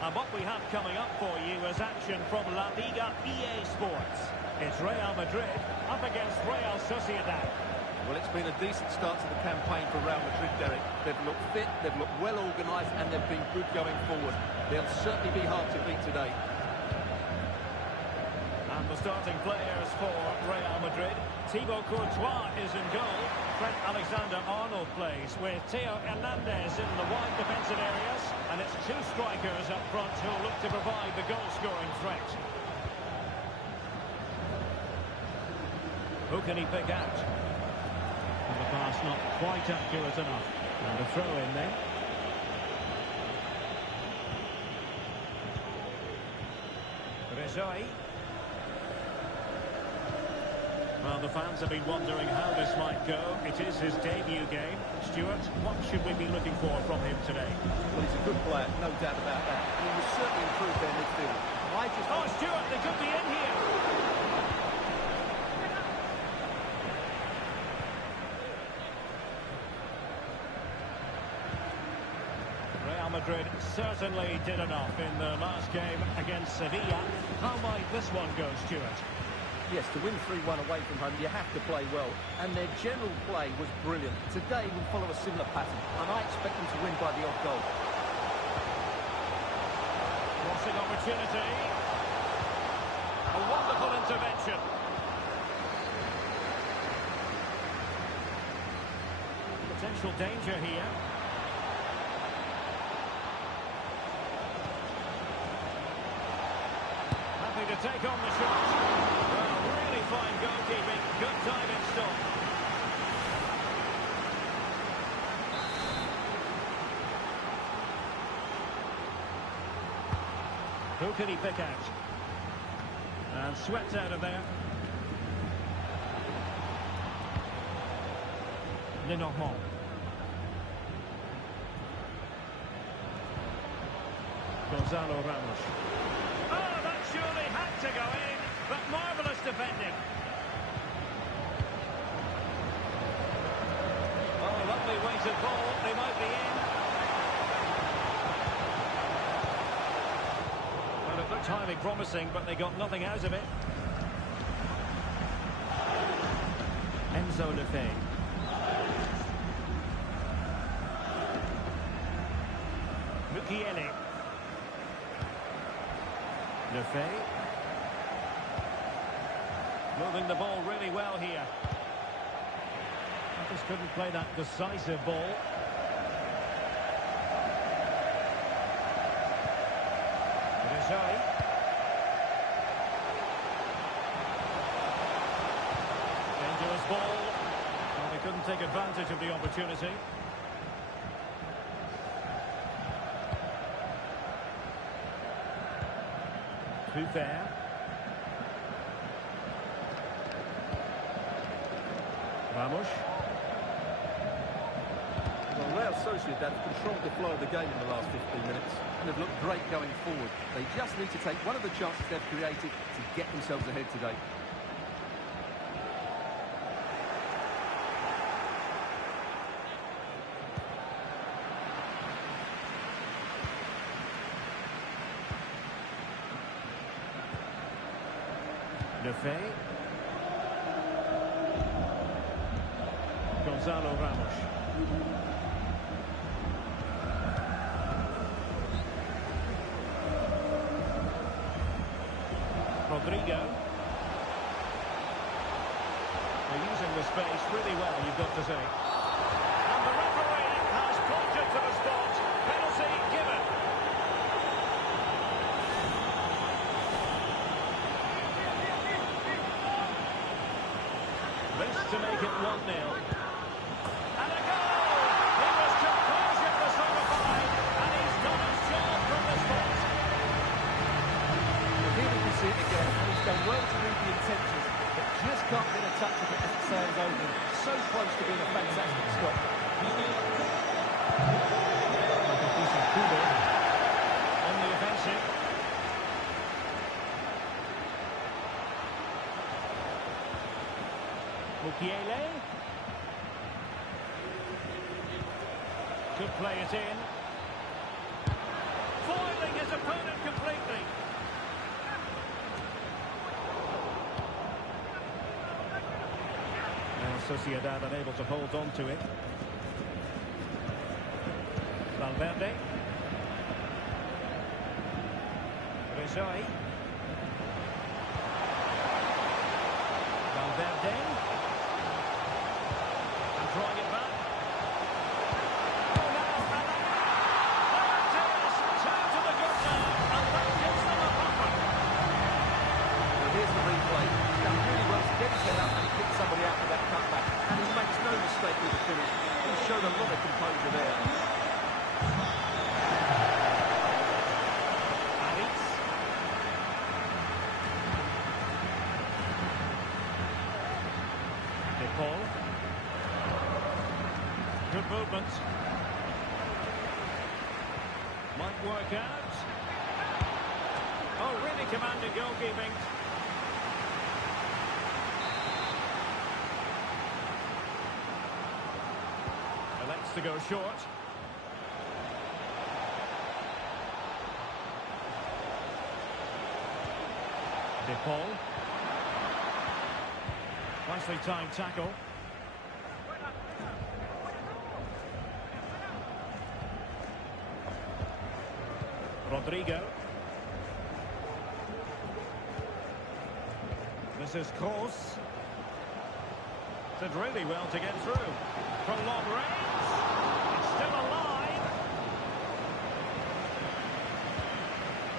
And what we have coming up for you is action from La Liga EA Sports. It's Real Madrid up against Real Sociedad. Well, it's been a decent start to the campaign for Real Madrid, Derek. They've looked fit, they've looked well organised, and they've been good going forward. They'll certainly be hard to beat today. And the starting players for Real Madrid. Thibaut Courtois is in goal. Trent Alexander-Arnold plays with Theo Hernandez in the wide defensive areas. And it's two strikers up front who look to provide the goal-scoring threat. Who can he pick out? And the pass not quite accurate enough. And a throw in there. Rizoi. Well, the fans have been wondering how this might go. It is his debut game. Stuart, what should we be looking for from him today? Well, he's a good player, no doubt about that. He will certainly improve their midfield. Oh, Stuart, they could be in here. Real Madrid certainly did enough in the last game against Sevilla. How might this one go, Stuart? Yes, to win 3-1 away from home, you have to play well. And their general play was brilliant. Today will follow a similar pattern, and I expect them to win by the odd goal. Crossing opportunity. A wonderful intervention. Potential danger here. Happy to take on the shot. Really fine goalkeeping. Good time in stop. Who can he pick out? And swept out of there. Lenormand. Gonzalo Ramos. Oh, that surely had to go in, but marvellous defending. Oh, lovely weighted ball. They might be in. Well, it looked highly promising, but they got nothing out of it. Enzo Lefebvre. Mukiele. Lefebvre. Moving the ball really well here. Just couldn't play that decisive ball. Rizoi. Dangerous ball. Well, they couldn't take advantage of the opportunity. Too fair. Ramos. Well, Real Sociedad have controlled the flow of the game in the last 15 minutes and have looked great going forward. They just need to take one of the chances they've created to get themselves ahead today. Lefebvre. Gonzalo Ramos. Rodrigo. They're using the space really well, you've got to say. And the referee has pointed to the spot. Penalty given. This to make it 1-0. And a goal! He was composure personified, and he's done his job from the spot. Well, here we can see it again, and he's done well to read the intentions, but just can't get a touch of it as it sails over him. So close to being a fantastic stop. On the offensive. Mukiele. Could play it in. Foiling his opponent. Sociedad unable to hold on to it. Valverde. Rizoi. Valverde. And drawing it back. Oh, now, and there it is! Two to the good now, and that gives them a buffer. Well, here's the replay. He's done really well to get his head up and pick somebody out with that cutback. And he makes no mistake with the finish. He showed a lot of composure there. Good movement. Might work out. Oh, really commanding goalkeeping. Elects to go short. De Paul. Nicely timed tackle. Rodrigo. This is Kroos. Did really well to get through. From long range. It's still alive.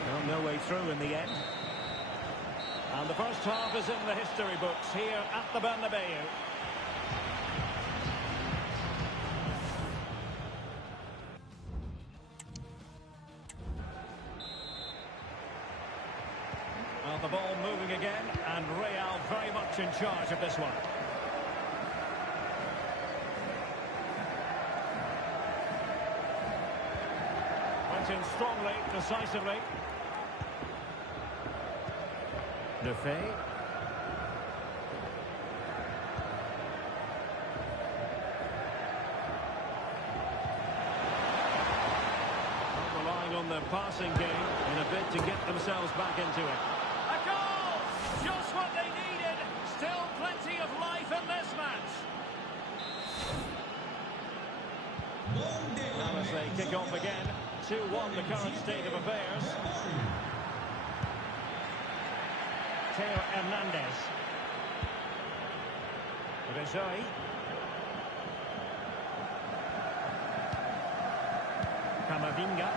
Well, no way through in the end. And the first half is in the history books here at the Bernabeu. Well, the ball moving again, and Real very much in charge of this one. Went in strongly, decisively. Lefebvre. Relying on their passing game in a bid to get themselves back into it. A goal! Just what they needed. Still plenty of life in this match. Now as they kick off again, 2-1 the current state of affairs. Theo Hernandez. Rizoi. Camavinga.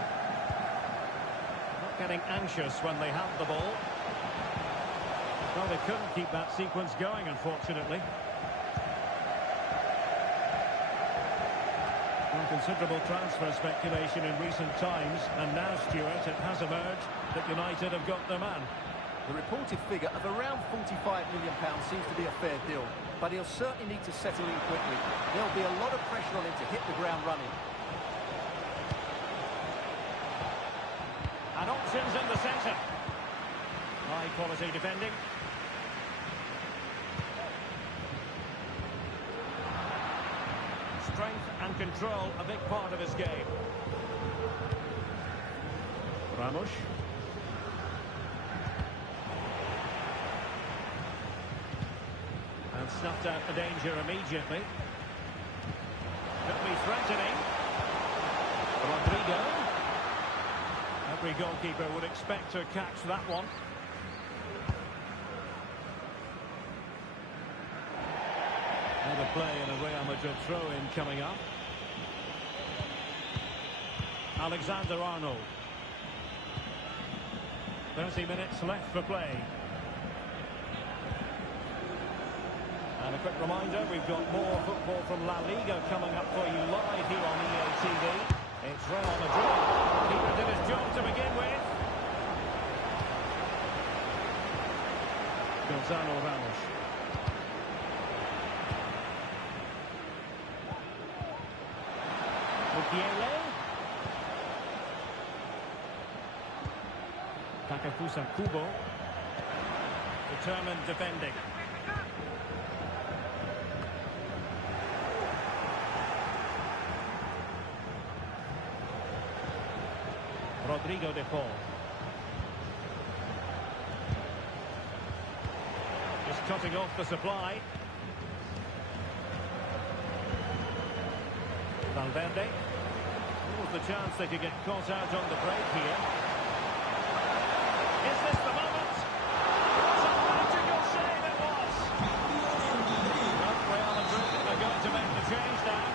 Not getting anxious when they have the ball. Well, they couldn't keep that sequence going, unfortunately. Well, considerable transfer speculation in recent times, and now, Stuart, it has emerged that United have got their man. The reported figure of around £45 million seems to be a fair deal, but he'll certainly need to settle in quickly. There'll be a lot of pressure on him to hit the ground running. And options in the centre. High quality defending. Strength and control, a big part of his game. Ramos. And snuffed out the danger immediately. Could be threatening. Rodrigo. Every goalkeeper would expect to catch that one. Another play in a Real Madrid throw-in coming up. Alexander-Arnold. 30 minutes left for play. And a quick reminder, we've got more football from La Liga coming up for you live here on EA TV. It's Real Madrid. Keeper did his job to begin with. Gonzalo Ramos. Mukiele. Takafusa Kubo. Determined defending. Rodrigo de Paul. Just cutting off the supply. Valverde. What was the chance they could get caught out on the break here? Is this the moment? What a magical save it was! Well, Real Madrid are going to make the change now.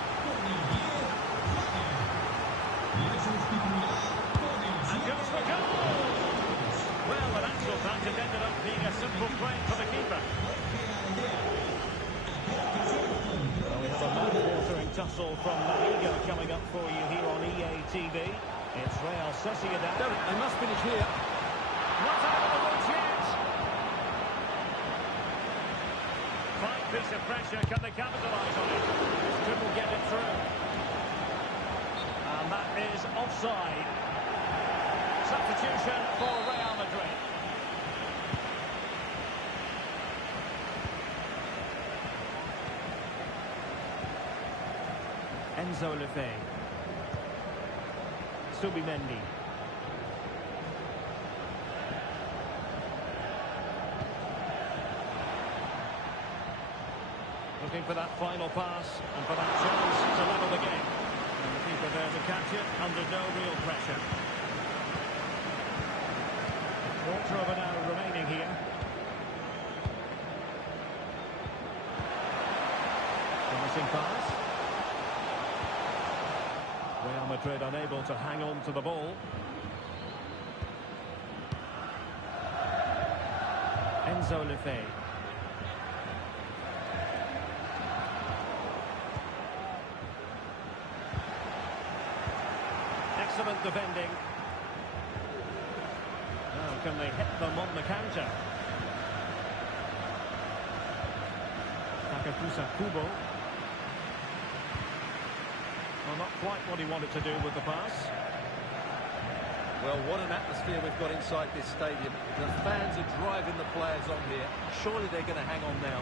And goes for goal! Well, in actual fact, it ended up being a simple claim for the keeper. Well, we have a mouth-watering tussle from La Liga coming up for you here on EA TV. It's Real Sociedad. They must finish here. Not out of the woods yet. Fine piece of pressure. Can they capitalise on it? Couldn't get it through. And that is offside. Substitution for Real Madrid. Enzo Lefebvre. Subimendi. Looking for that final pass and for that chance to level the game. And the keeper there to catch it under no real pressure. Quarter of an hour remaining here. Promising pass. Real Madrid unable to hang on to the ball. Enzo Lefebvre. Excellent defending. Now can they hit them on the counter? Takafusa Kubo. Well, not quite what he wanted to do with the pass. Well, what an atmosphere we've got inside this stadium. The fans are driving the players on here. Surely they're going to hang on now.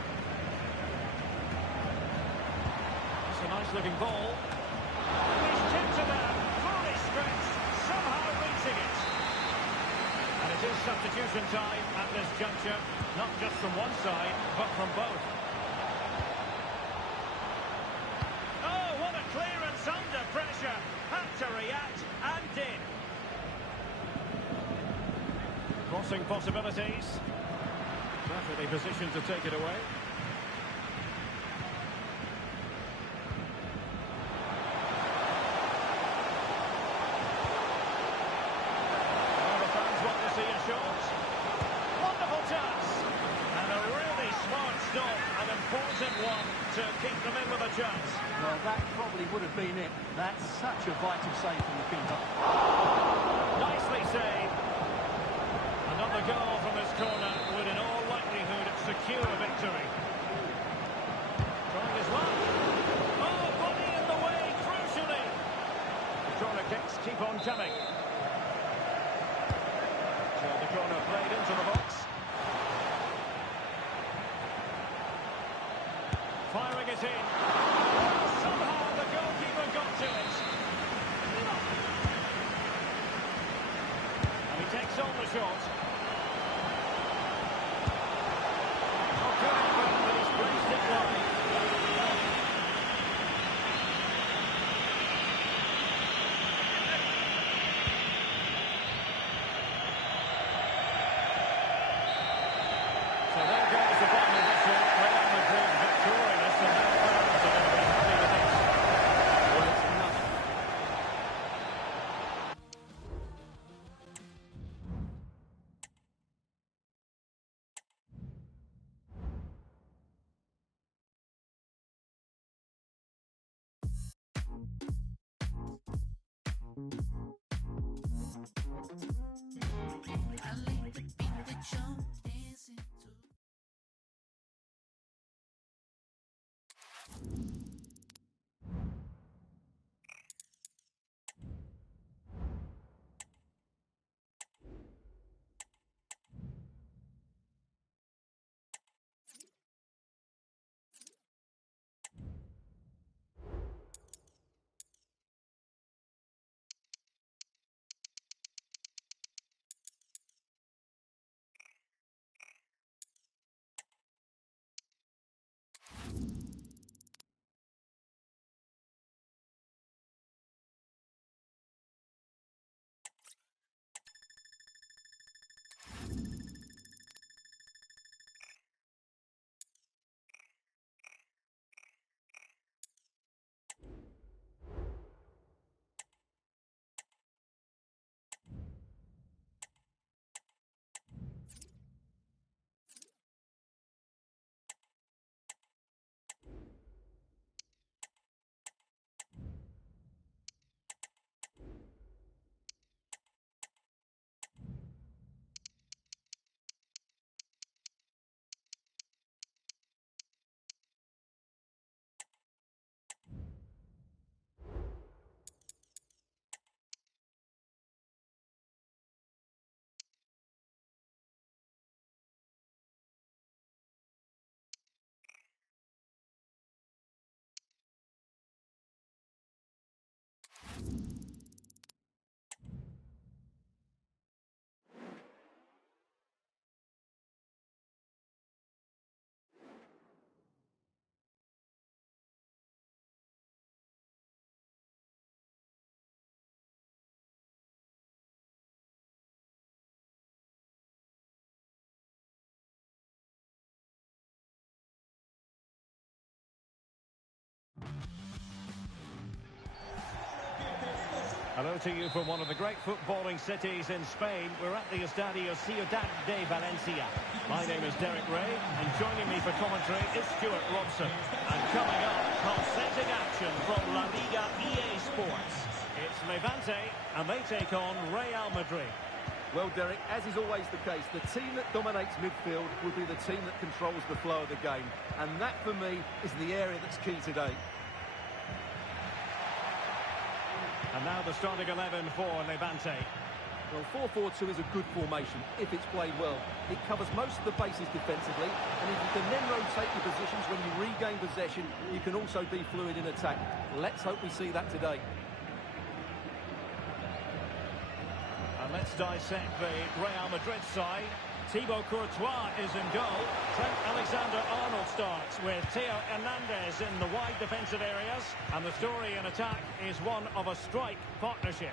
It's a nice-looking ball. He's tipped it out, fully stretched, somehow reaching it. And it is substitution time at this juncture, not just from one side, but from both. Oh, what a clearance under pressure. Had to react and did. Crossing possibilities. Perfectly positioned to take it away. Oh, the fans want to see a shot. Wonderful chance. And a really smart stop, an important one to keep them in with a chance. Well, that probably would have been it. That's such a vital save from the keeper. Nicely saved. Another goal from this corner would in all likelihood secure a victory. Trying his luck. Oh, body in the way, crucially. The corner kicks keep on coming. So the corner played into the box. Firing it in. Oh, somehow the goalkeeper got to it. And he takes on the shot. So there goes the final whistle. Real Madrid victorious, and now fans are going to be happy with this. Well, it's enough. Hello to you from one of the great footballing cities in Spain. We're at the Estadio Ciudad de Valencia. My name is Derek Ray, and joining me for commentary is Stuart Robson. And coming up, pulsating action from La Liga EA Sports. It's Levante, and they take on Real Madrid. Well, Derek, as is always the case, the team that dominates midfield will be the team that controls the flow of the game. And that, for me, is the area that's key today. And now the starting 11 for Levante. Well, 4-4-2 is a good formation if it's played well. It covers most of the bases defensively, and if you can then rotate your positions when you regain possession, you can also be fluid in attack. Let's hope we see that today. And let's dissect the Real Madrid side. Thibaut Courtois is in goal. Trent Alexander-Arnold starts with Theo Hernandez in the wide defensive areas. And the story in attack is one of a strike partnership.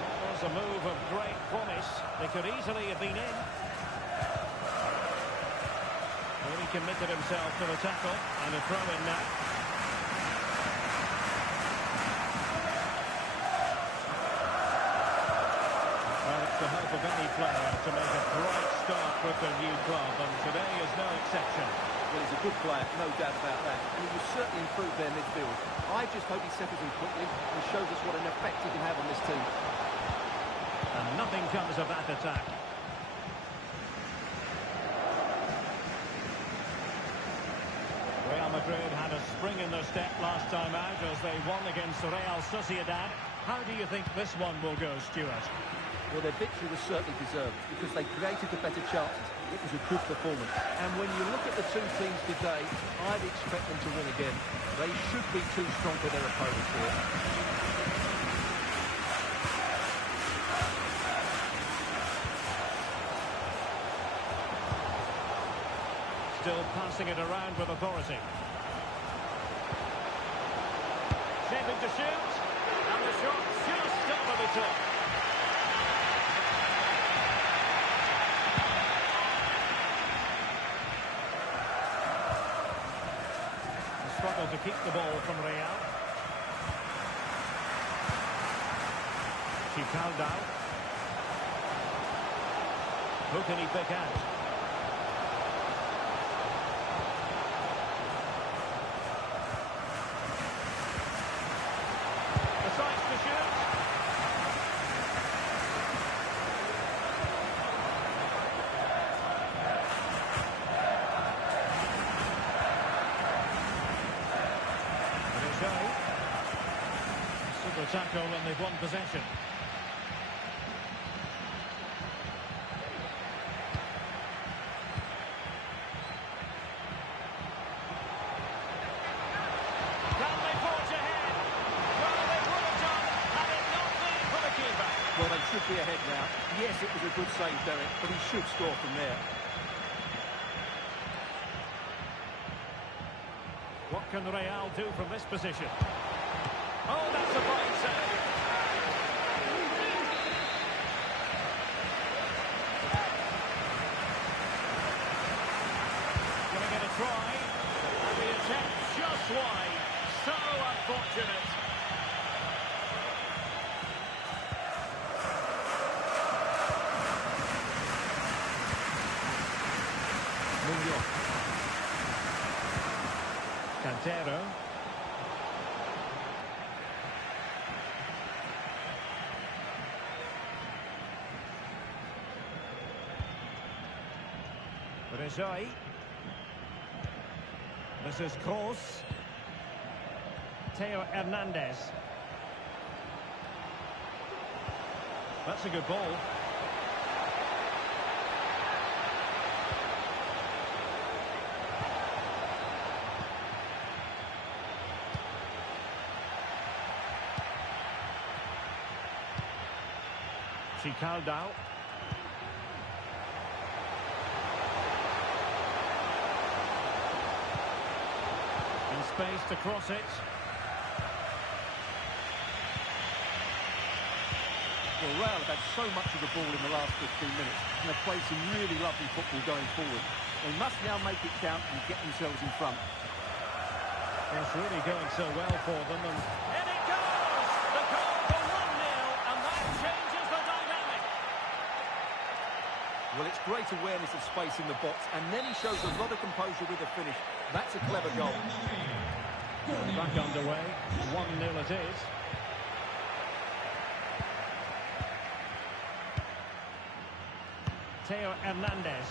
That was a move of great promise. They could easily have been in. Well, he committed himself to the tackle and a throw-in now. The hope of any player to make a bright start with their new club, and today is no exception. Well, he's a good player, no doubt about that, and he will certainly improve their midfield. I just hope he settles in quickly and shows us what an effect he can have on this team. And nothing comes of that attack. Real Madrid had a spring in their step last time out as they won against Real Sociedad. How do you think this one will go, Stuart? Well, their victory was certainly deserved because they created the better chances. It was a good performance. And when you look at the two teams today, I'd expect them to win again. They should be too strong for their opponents here. Still passing it around with authority. Shaping to shoot. And the shot just over the top. Struggle to keep the ball from Real. Chicaldao. Who can he pick out? Decides to shoot. Super tackle and they've won possession. Can they forge ahead? Well, they would have done had it not been for the keeper. Well, they should be ahead now. Yes, it was a good save, Derek, but he should score from there. What can Real do from this position? Oh, that's a fine save. Gonna get a try. And the attempt just wide. So unfortunate. Mengejar. Cantero. Rizoi. This is Kroos. Theo Hernandez. That's a good ball. Chicaldao. In space to cross it. Well, Real have had so much of the ball in the last 15 minutes and have played some really lovely football going forward. They must now make it count and get themselves in front. It's really going so well for them. And in it goes! The goal for 1-0, and that changes the dynamic. Well, it's great awareness of space in the box, and then he shows a lot of composure with the finish. That's a clever goal. And back underway, 1-0 it is. Theo Hernandez.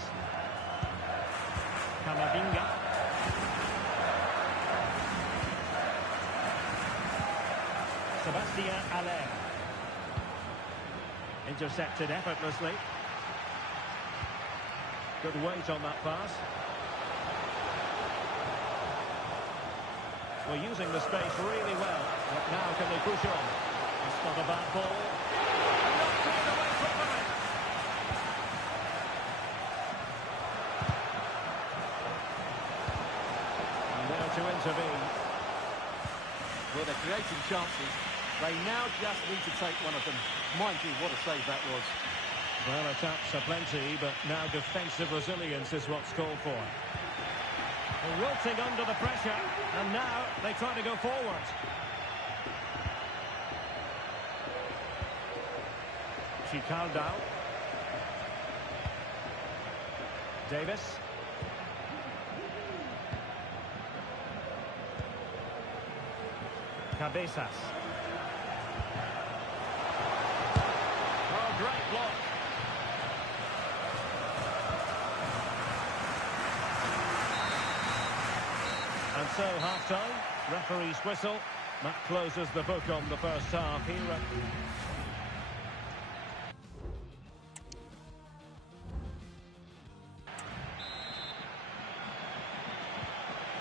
Camavinga. Sebastian Aller. Intercepted effortlessly. Good weight on that pass. We're using the space really well. But now can they push on? It's not a bad ball. And not cleared away properly. And there to intervene. Well, they're creating chances. They now just need to take one of them. Mind you, what a save that was. Well, attacks are plenty, but now defensive resilience is what's called for. They're wilting under the pressure, and now they try to go forward. Chicaldao. Davis. Cabezas. Oh, great block. And so, half-time, referee's whistle. That closes the book on the first half here.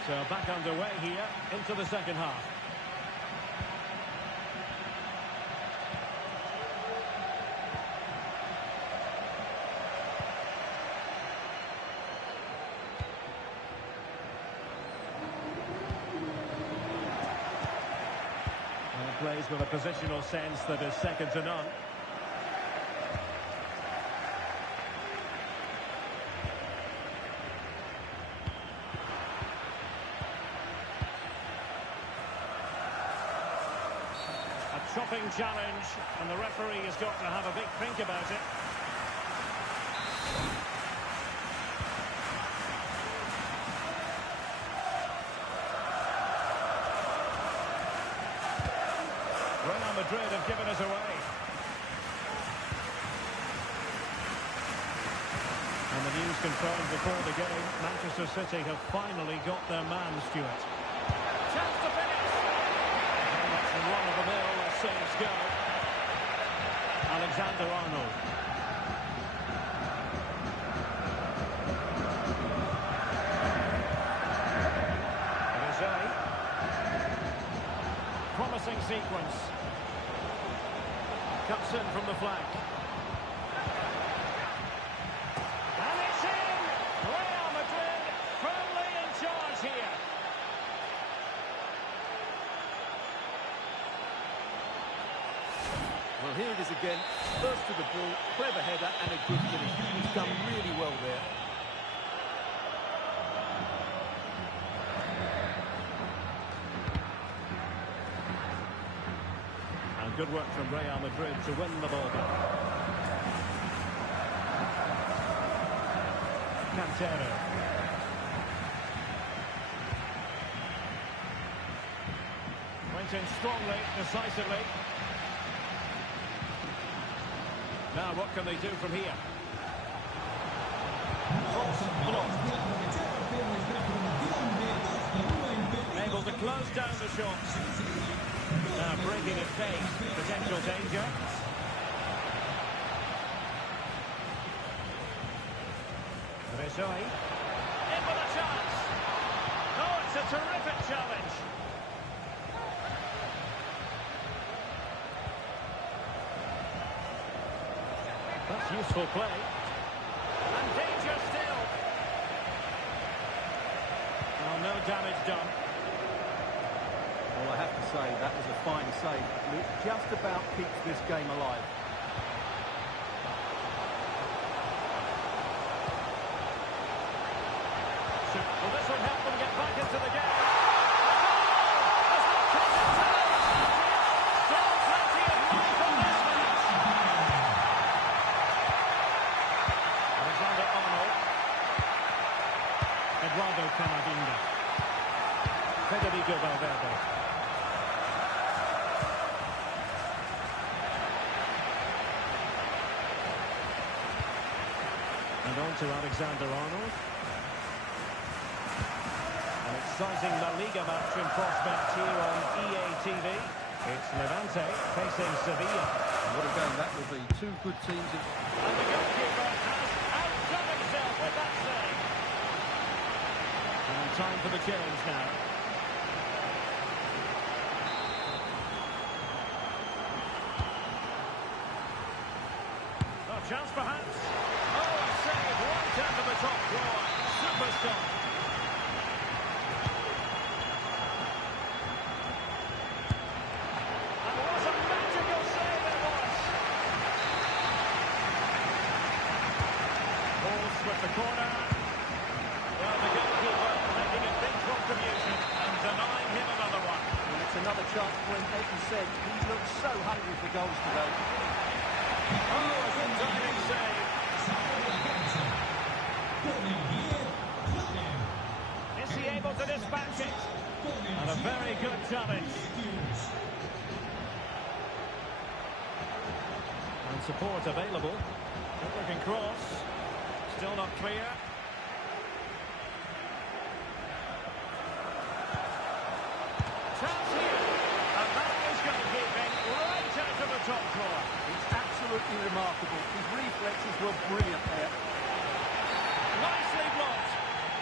So back underway here into the second half. Plays with a positional sense that is second to none. A chopping challenge, and the referee has got to have a big think about it. Real Madrid have given us away. And the news confirmed before the game, Manchester City have finally got their man, Stuart. Chance to finish! And that's the run-of-the-mill as saves go. Alexander-Arnold. Promising sequence. Cuts in from the flank. And it's in! Real Madrid firmly in charge here. Well, here it is again. First to the ball, clever header and a good finish. He's done really well there. Good work from Real Madrid to win the ball back. Cantero. Went in strongly, decisively. Now what can they do from here? Able to close down the shots. Now breaking at pace, potential danger. Resoi. In with a chance. Oh, it's a terrific challenge. That's useful play. And danger still. Well, no damage done. Well, I have to say, that was a fine save. It just about keeps this game alive. Federico Valverde. And on to Alexander-Arnold. An exciting La Liga match in prospect here on EA TV. It's Levante facing Sevilla. What a game that will be. Two good teams. And the goalkeeper has outdone himself with that save. And time for the change now. A chance perhaps. Oh, a save right under the top drawer. Super stop. And what a magical save it was. Balls with the corner. Well, the goalkeeper making a big contribution and denying him another one. And it's another chance for him, as you said. He looks so hungry for goals today. Oh, a good diving save. Is he able to dispatch it? And a very good challenge. And support available. Good looking cross. Still not clear. Chance here. And that is goalkeeping right out of the top drawer. It's absolutely remarkable. His reflexes were brilliant there. Nicely blocked.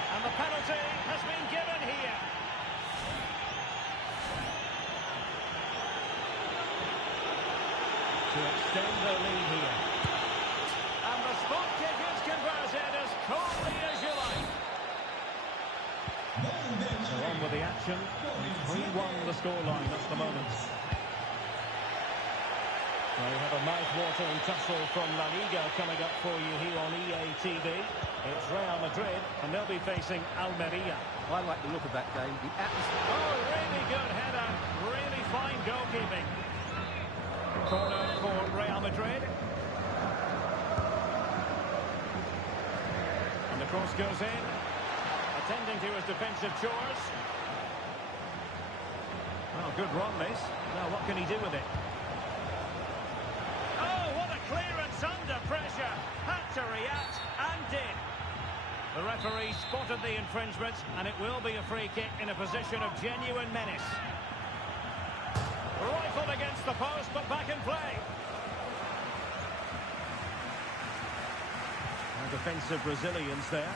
And the penalty has been given here. To extend their lead here. And the spot kick is converted as coldly as you like. So on with the action. 3-1 the scoreline at the moment. Well, we have a mouth-watering tussle from La Liga coming up for you here on EA TV. It's Real Madrid, and they'll be facing Almeria. I like the look of that game. The atmosphere. Oh, really good header. Really fine goalkeeping. Corner for Real Madrid. And the cross goes in. Attending to his defensive chores. Oh, good run, this. Now, what can he do with it? Oh, what a clearance under pressure. Had to react and did. The referee spotted the infringement, and it will be a free kick in a position of genuine menace. Rifled against the post, but back in play. And defensive Brazilians there.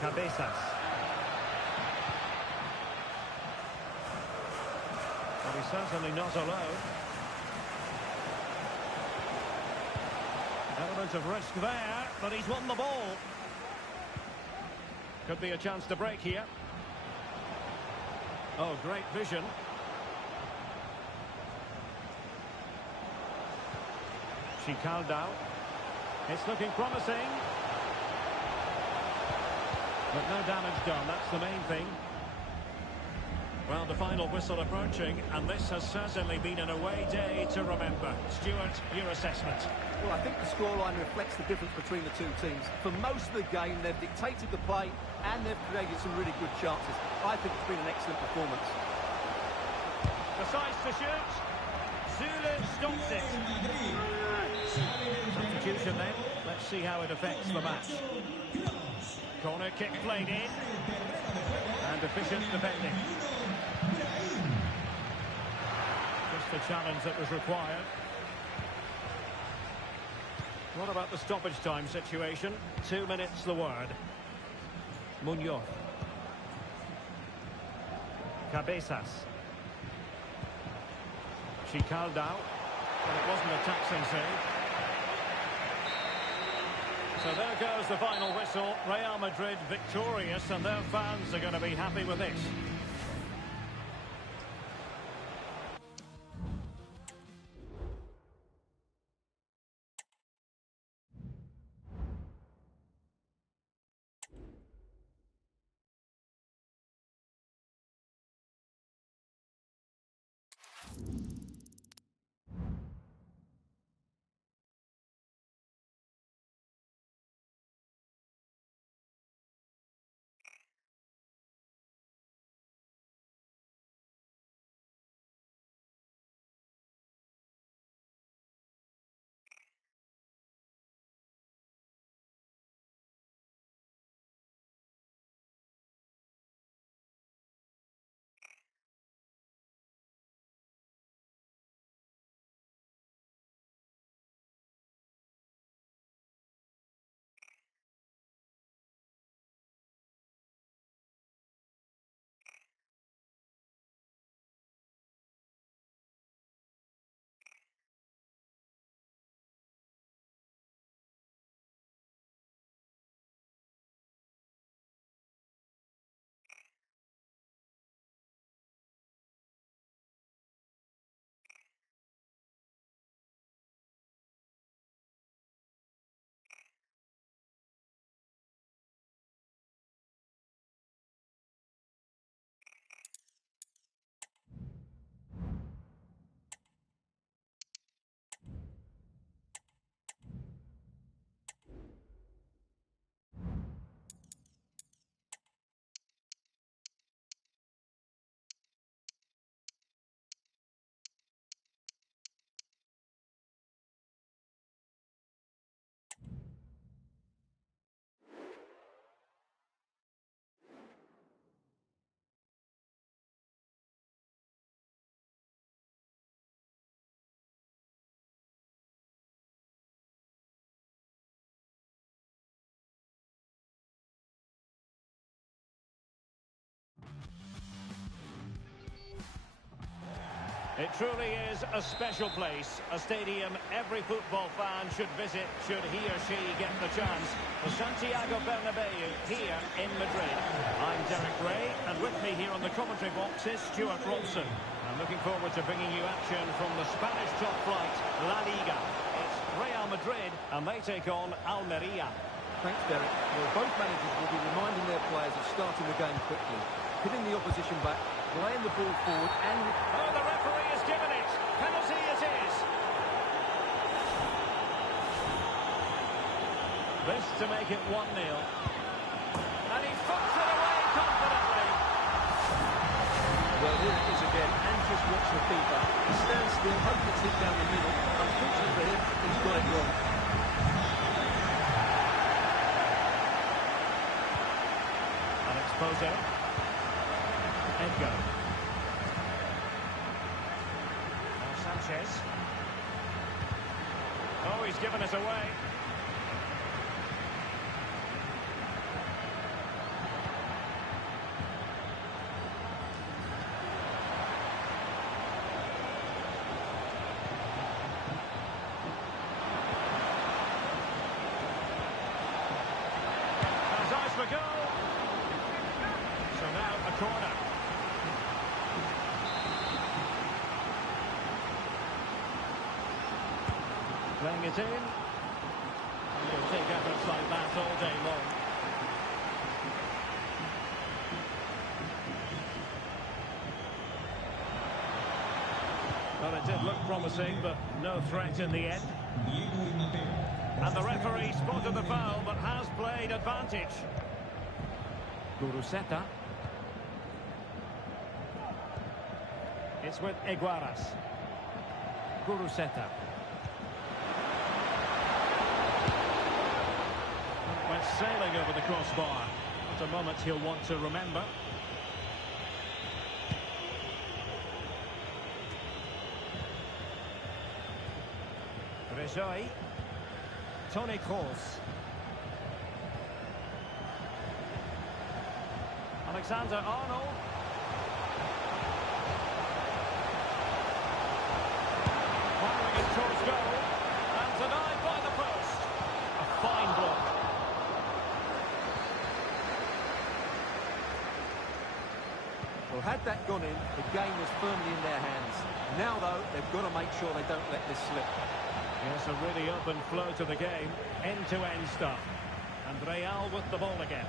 Cabezas. But he's certainly not alone. Element of risk there, but he's won the ball. Could be a chance to break here. Oh, great vision. Chicaldao. It's looking promising. But no damage done, that's the main thing. Well, the final whistle approaching, and this has certainly been an away day to remember. Stuart, your assessment? Well, I think the scoreline reflects the difference between the two teams. For most of the game, they've dictated the play, and they've created some really good chances. I think it's been an excellent performance. Decides to shoot. Zulu stops it. Substitution then. Let's see how it affects the match. Corner kick played in. And efficient defending. Just the challenge that was required. What about the stoppage time situation? 2 minutes the word. Munoz. Cabezas. Chicaldao. Well, it wasn't a taxing save. So there goes the final whistle. Real Madrid victorious, and their fans are going to be happy with this. It truly is a special place, a stadium every football fan should visit should he or she get the chance. The Santiago Bernabeu here in Madrid. I'm Derek Ray, and with me here on the commentary box is Stuart Robson. I'm looking forward to bringing you action from the Spanish top flight, La Liga. It's Real Madrid, and they take on Almeria. Thanks, Derek. Well, both managers will be reminding their players of starting the game quickly, hitting the opposition back, playing the ball forward, and... Oh, the referee has given it. Penalty it is. This to make it 1-0. And he fucks it away confidently. Well, here it is again, and just watch the keeper. He stands still, hoping it's hit down the middle. Unfortunately for him, he's got it wrong. Alex Pozo. Edgar. Sanchez. Oh, he's given us away. There's eyes for goal. So now a corner. Playing it in. He'll take efforts like that all day long. Well, it did look promising, but no threat in the end. And the referee spotted the foul, but has played advantage. Guruseta. It's with Iguaras. Guruseta. Went sailing over the crossbar. What a moment he'll want to remember. Rejoy. Toni Kroos. Alexander-Arnold. Firing it towards goal. And denied by the post. A fine block. Well, had that gone in, the game was firmly in their hands. Now, though, they've got to make sure they don't let this slip. Yes, a really open flow to the game. End-to-end stuff. And Real with the ball again.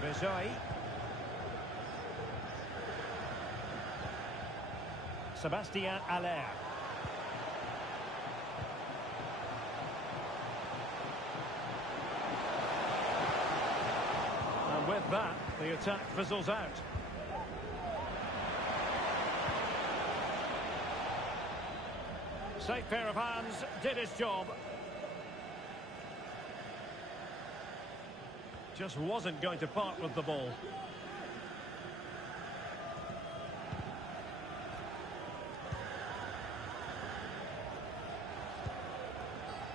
Rejoy. Sébastien Haller. And with that, the attack fizzles out. Safe pair of hands, did his job. Just wasn't going to part with the ball.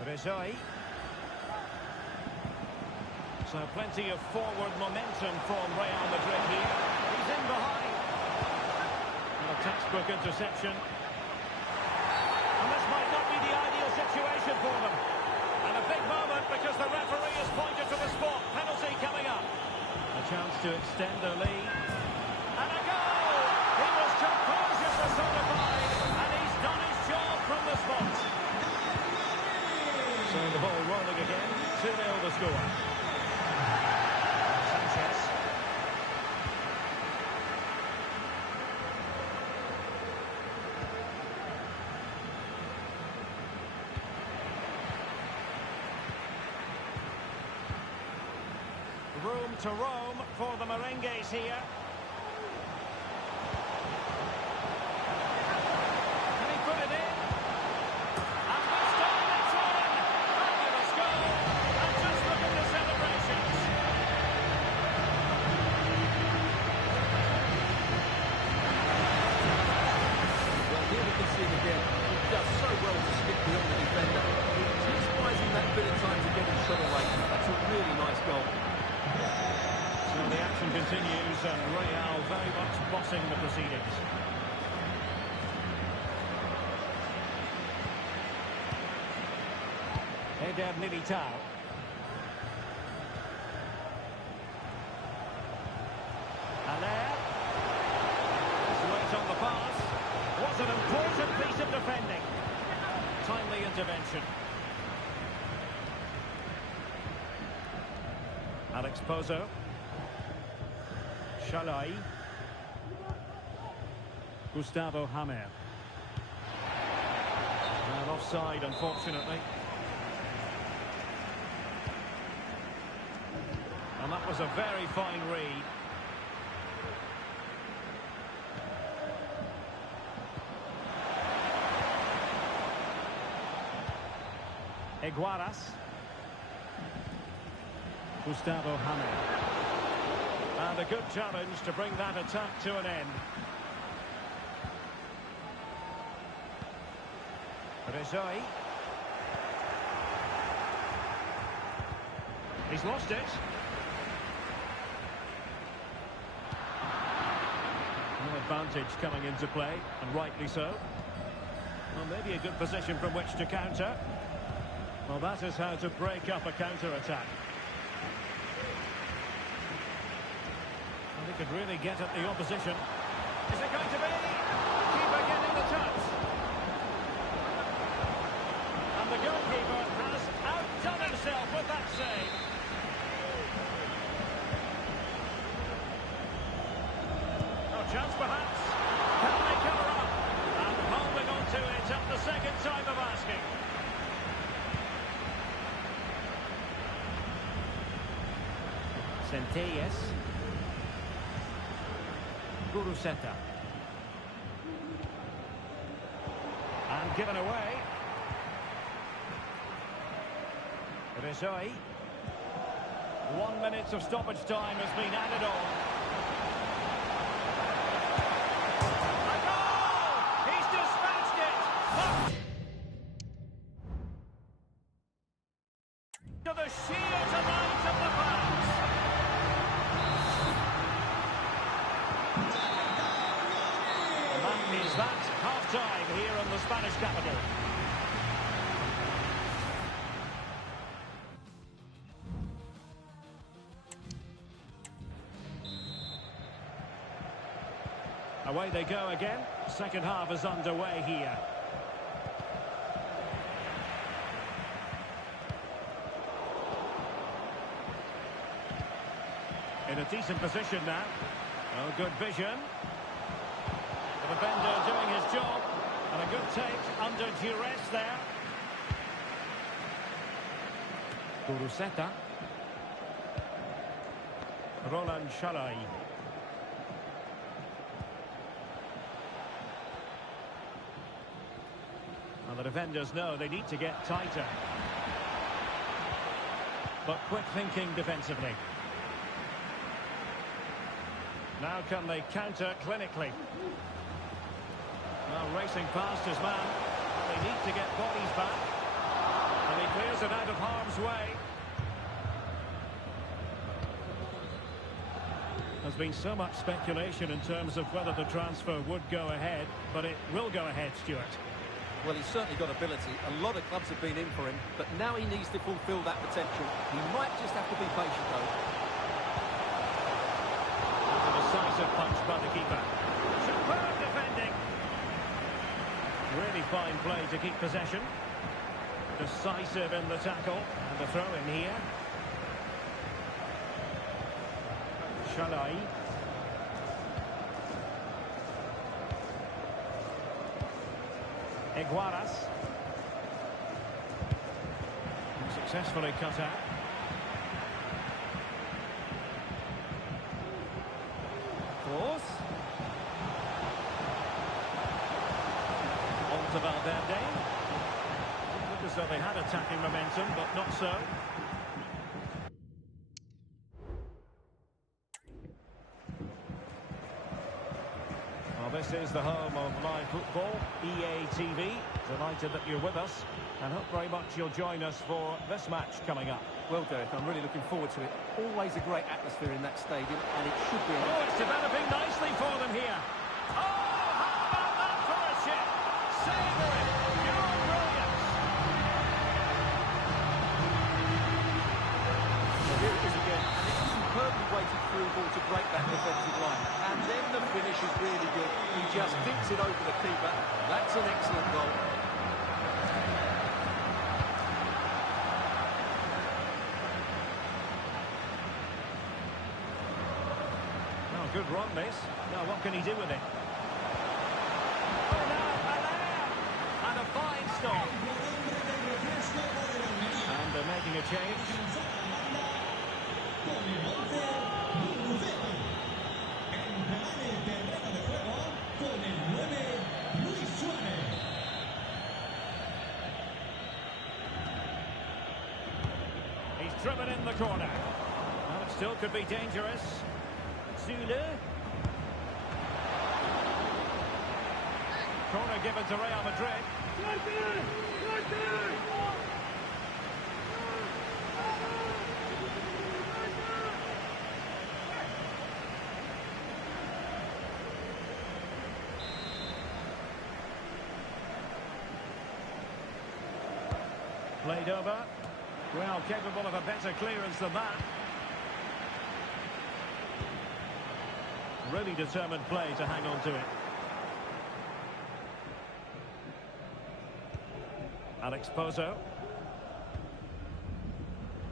Rejoy. So plenty of forward momentum from Real Madrid here. He's in behind. And a textbook interception. And this might not be the ideal situation for them. And a big moment because the referee has pointed to the spot. Penalty coming up. A chance to extend their lead. And a goal! He was composure personified. And he's done his job from the spot. So the ball rolling again. 2-0 the score. Sanchez. Room to roam for the Merengues here. Can he put it in? And this time it's in! Fabulous goal! And just look at the celebrations. Well, here we can see him again. He does so well to skip beyond the defender. He just buys him that bit of time to get his shot away. That's a really nice goal. So Well, the action continues and Real very much bossing the proceedings. Eder Militao. And there. Let's wait on the pass. Was an important piece of defending. Timely intervention. Alex Pozo. Shalai. Gustavo Hammer. And offside, unfortunately. And that was a very fine read. Iguaras. Gustavo Hammer. And a good challenge to bring that attack to an end. Rizoi. He's lost it. No advantage coming into play, and rightly so. Well, maybe a good position from which to counter. Well, that is how to break up a counter-attack. Well, he could really get at the opposition. Is it going to be? Keeper getting the touch. And the goalkeeper has outdone himself with that save. No chance perhaps. Can they cover up? And holding on to it at the second time of asking. Centelles. Guruseta. And given away. Rizoi. 1 minute of stoppage time has been added on. A goal! He's dispatched it! To the sheer delight of the fans. And that is that half-time here in the Spanish capital. Away they go again. Second half is underway here. In a decent position now. Oh, good vision. The defender doing his job. And a good take under duress there. Guruseta. Roland Shalai. And the defenders know they need to get tighter. But quick thinking defensively. Now can they counter clinically? Now racing past his man. They need to get bodies back. And he clears it out of harm's way. There's been so much speculation in terms of whether the transfer would go ahead, but it will go ahead, Stuart. Well, he's certainly got ability. A lot of clubs have been in for him, but now he needs to fulfil that potential. He might just have to be patient, though. That's a decisive punch by the keeper. Superb defending. Really fine play to keep possession. Decisive in the tackle. And the throw in here. Shalai. Iguaras. Successfully cut out. Cross. On to Valverde. Looked as though they had attacking momentum, but not so. Well, Well, this is the home of live football, EA TV. Delighted that you're with us, and hope very much you'll join us for this match coming up. Well, Derek, I'm really looking forward to it. Always a great atmosphere in that stadium, and it should be. Oh, it's developing nicely for them here. Oh, how about that for a chip? Savour it. Pure brilliance. Here it is again, and it's a superbly weighted through ball to break that defensive line. And then the finish is really good. He just dinks it over the keeper. That's an excellent goal. Good run, this. Now, what can he do with it? Oh, no, and a fine stop. And they're making a change. He's driven in the corner. Well, it still could be dangerous. Corner given to Real Madrid. Played over. Well, capable of a better clearance than that. Really determined play to hang on to it. Alex Pozo.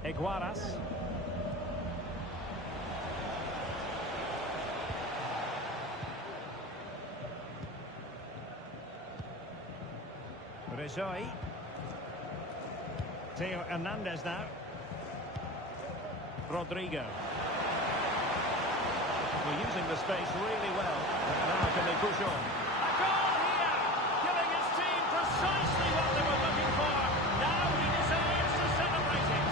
Iguaras. Rejoy. Theo Hernandez now. Rodrigo. We're using the space really well. Now can they push on? A goal here! Giving his team precisely what they were looking for. Now he deserves to celebrate it.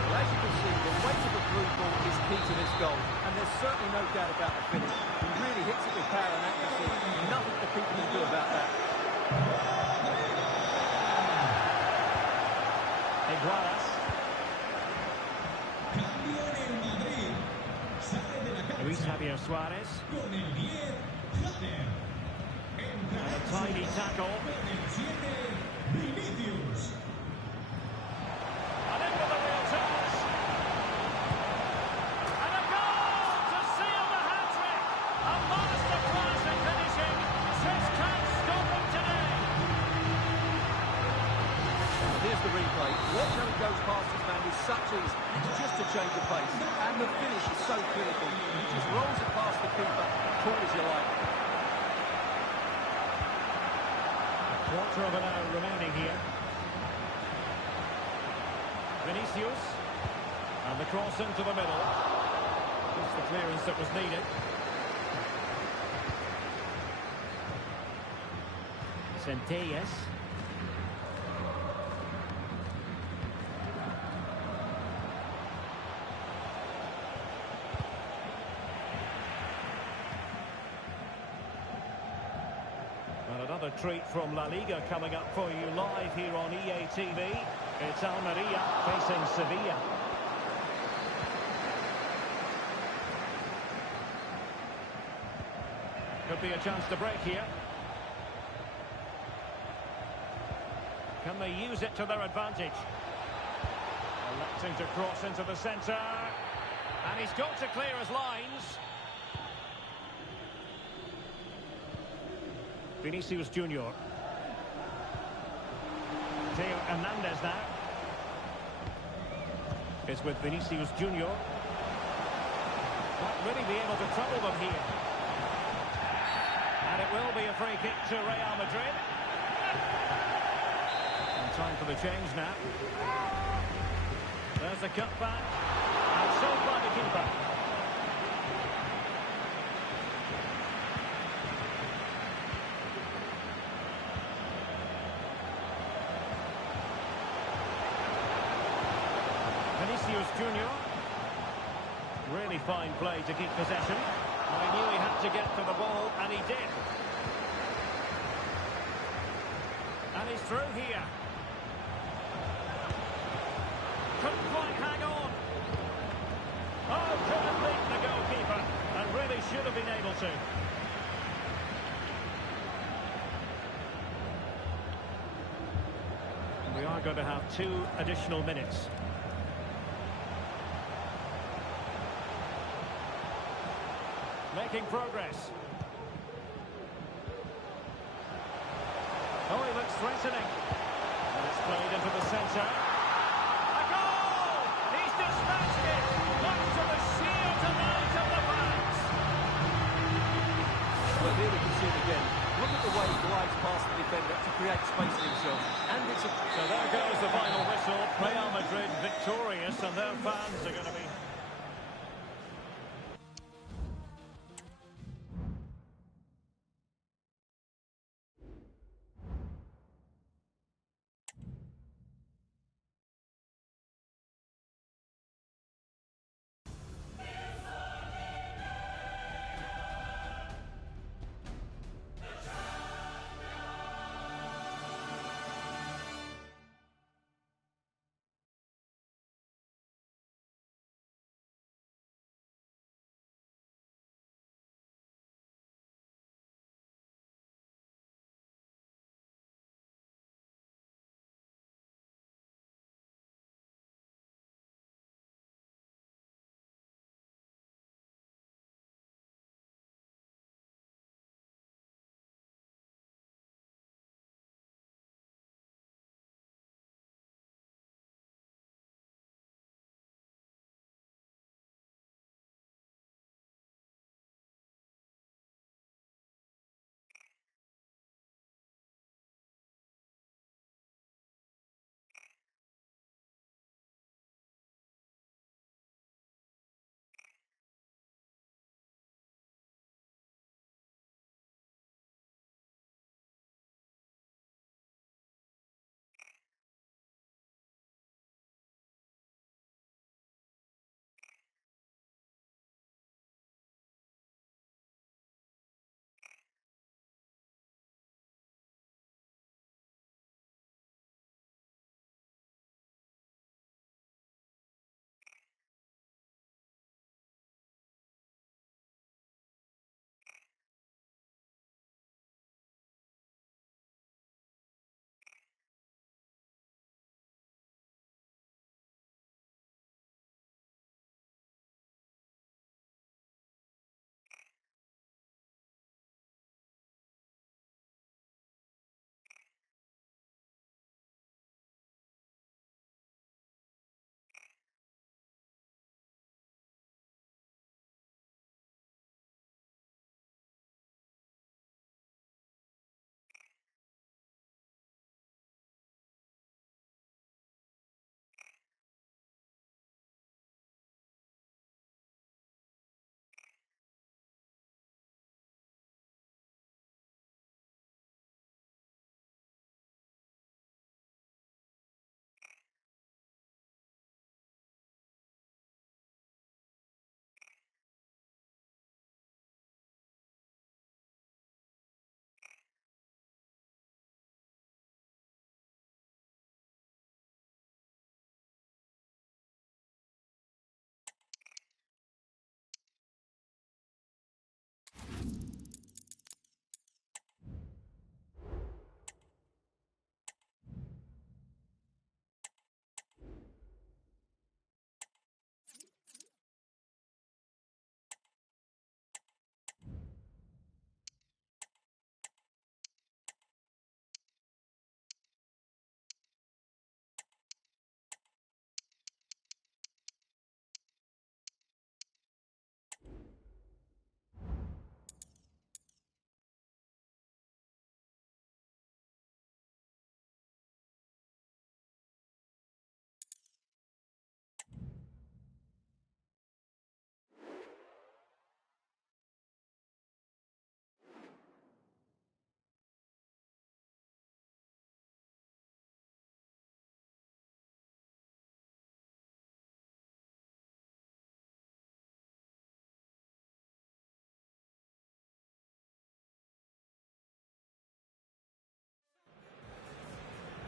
Well, as you can see, the weight of the through ball is key to this goal. And there's certainly no doubt about the finish. He really hits it with power and accuracy. Nothing the keeper can do about that. Iguaras. Luis Javier Suarez. And a tiny tackle. And into the real chance. And a goal to seal the hat-trick. A masterclass in finishing. Just can't stop him today. Here's the replay. Watch how he goes past his man with such ease. It's just a change of pace. And the finish is so clinical. He just rolls it past the keeper. Cool as you like. A quarter of an hour remaining here. Vinicius. And the cross into the middle. Just the clearance that was needed. Centellas. Another treat from La Liga coming up for you live here on EA TV. It's Almeria facing Sevilla. Could be a chance to break here. Can they use it to their advantage? Electing to cross into the centre. And he's got to clear his lines. Vinicius Junior. Theo Hernandez now. Is with Vinicius Junior. Might really be able to trouble them here. And it will be a free kick to Real Madrid. And time for the change now. There's the cut back. And saved by the keeper. Vinicius Junior. Really fine play to keep possession. He knew he had to get to the ball, and he did. And he's through here. Couldn't quite hang on. Oh, couldn't beat the goalkeeper, and really should have been able to. And we are going to have 2 additional minutes. Making progress. Oh, he looks threatening. And it's played into the centre. A goal! He's dispatched it! What to the sheer delight of the fans! Well, here we can see it again. Look at the way he glides past the defender to create space for himself. And it's a... So there goes the final whistle. Real Madrid victorious, and their fans are going to be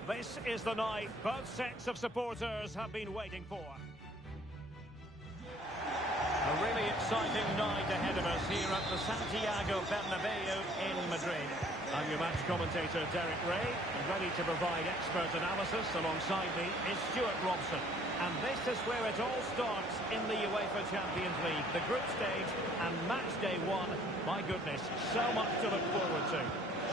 This is the night both sets of supporters have been waiting for. A really exciting night ahead of us here at the Santiago Bernabeu in Madrid. I'm your match commentator, Derek Ray, and ready to provide expert analysis alongside me is Stuart Robson. And this is where it all starts in the UEFA Champions League, the group stage and match day one. My goodness, so much to look forward to.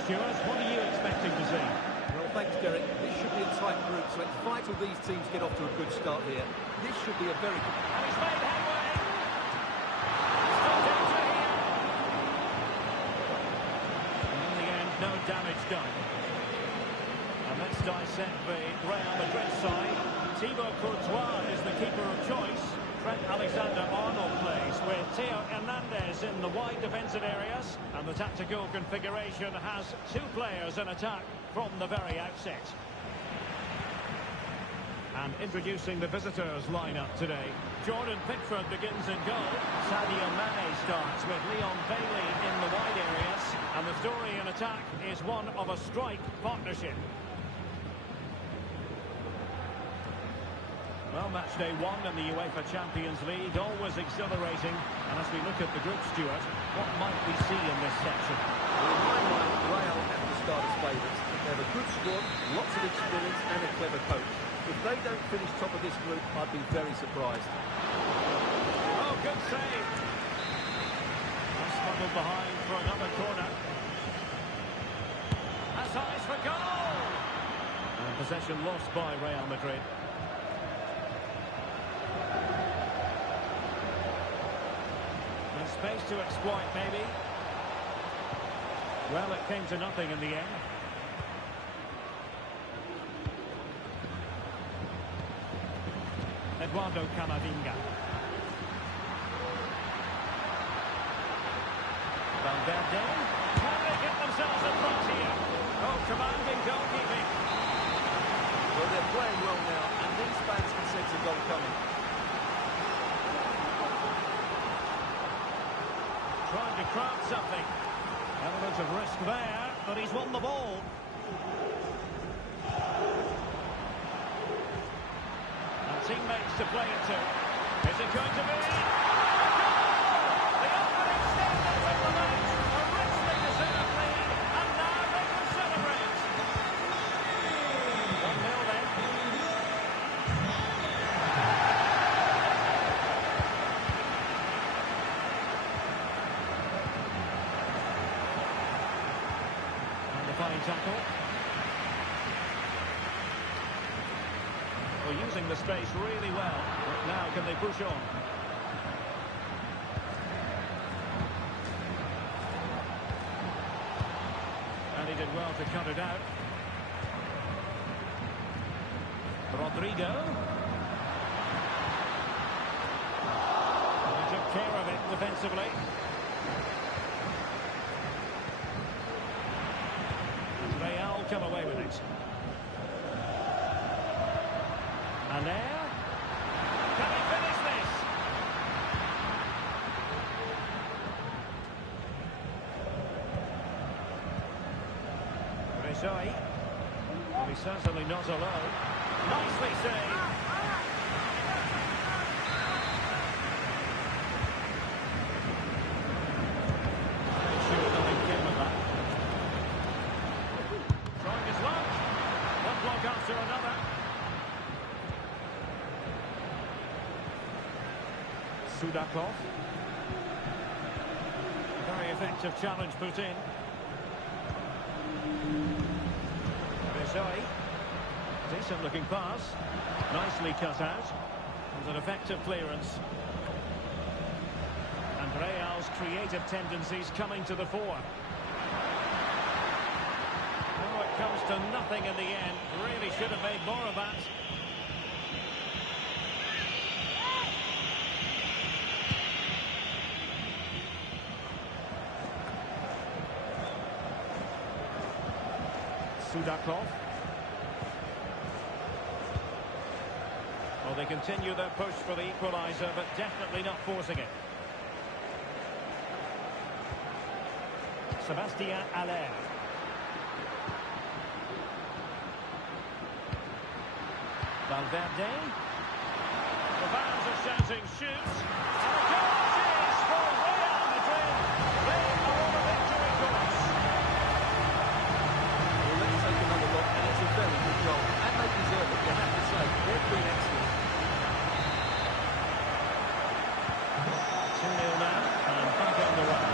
Stuart, what are you expecting to see? Well, thanks, Derek. This should be a tight group, so it's vital these teams get off to a good start here. This should be a very good... And he's made headway! Still danger here! And in the end, no damage done. And let's dissect the Real Madrid side. Thibaut Courtois is the keeper of choice. Trent Alexander-Arnold plays with Theo Hernandez in the wide defensive areas. And the tactical configuration has two players in attack from the very outset. And introducing the visitors lineup today. Jordan Pickford begins in goal. Sadio Mane starts with Leon Bailey in the wide areas. And the story in attack is one of a strike partnership. Well, match day one in the UEFA Champions League, always exhilarating. And as we look at the group, Stuart, what might we see in this section? Well, in my mind, Real have to start as favourites. They have a good squad, lots of experience and a clever coach. If they don't finish top of this group, I'd be very surprised. Oh, good save. Smuggled behind for another corner. That's eyes for goal. And possession lost by Real Madrid. And space to exploit, maybe. Well, it came to nothing in the end. Eduardo Camavinga. Valverde. Can they get themselves in front here? Oh, commanding goalkeeping. Well, they're playing well now, and these fans can sense a goal coming. Trying to craft something. Element of risk there, but he's won the ball. Teammates to play it to. Is it going to be? A goal! The opening statement of the match. A richly deserved lead, and now they can celebrate. 1-0 then. And the fine tackle. Using the space really well. But now can they push on? And he did well to cut it out. Rodrigo. He took care of it defensively. And Real come away with it. And there, can he finish this? Rizoi. Well, he's certainly not alone. Nicely saved. Sure nothing came of that. Trying his luck. One block after another. Sudakov. Very effective challenge put in. Rizoi. Decent looking pass. Nicely cut out. And an effective clearance. And Real's creative tendencies coming to the fore. Oh, it comes to nothing in the end. Really should have made more of that. Sudakov. Well, they continue their push for the equaliser, but definitely not forcing it. Sébastien Haller. Valverde. The fans are shouting shoot. And the goal is for Real Madrid. They are on a victory course. Well, let's take another look, and it's a very good goal. And they deserve it, you have to say. They've been excellent. 2-0 now, and back on the way.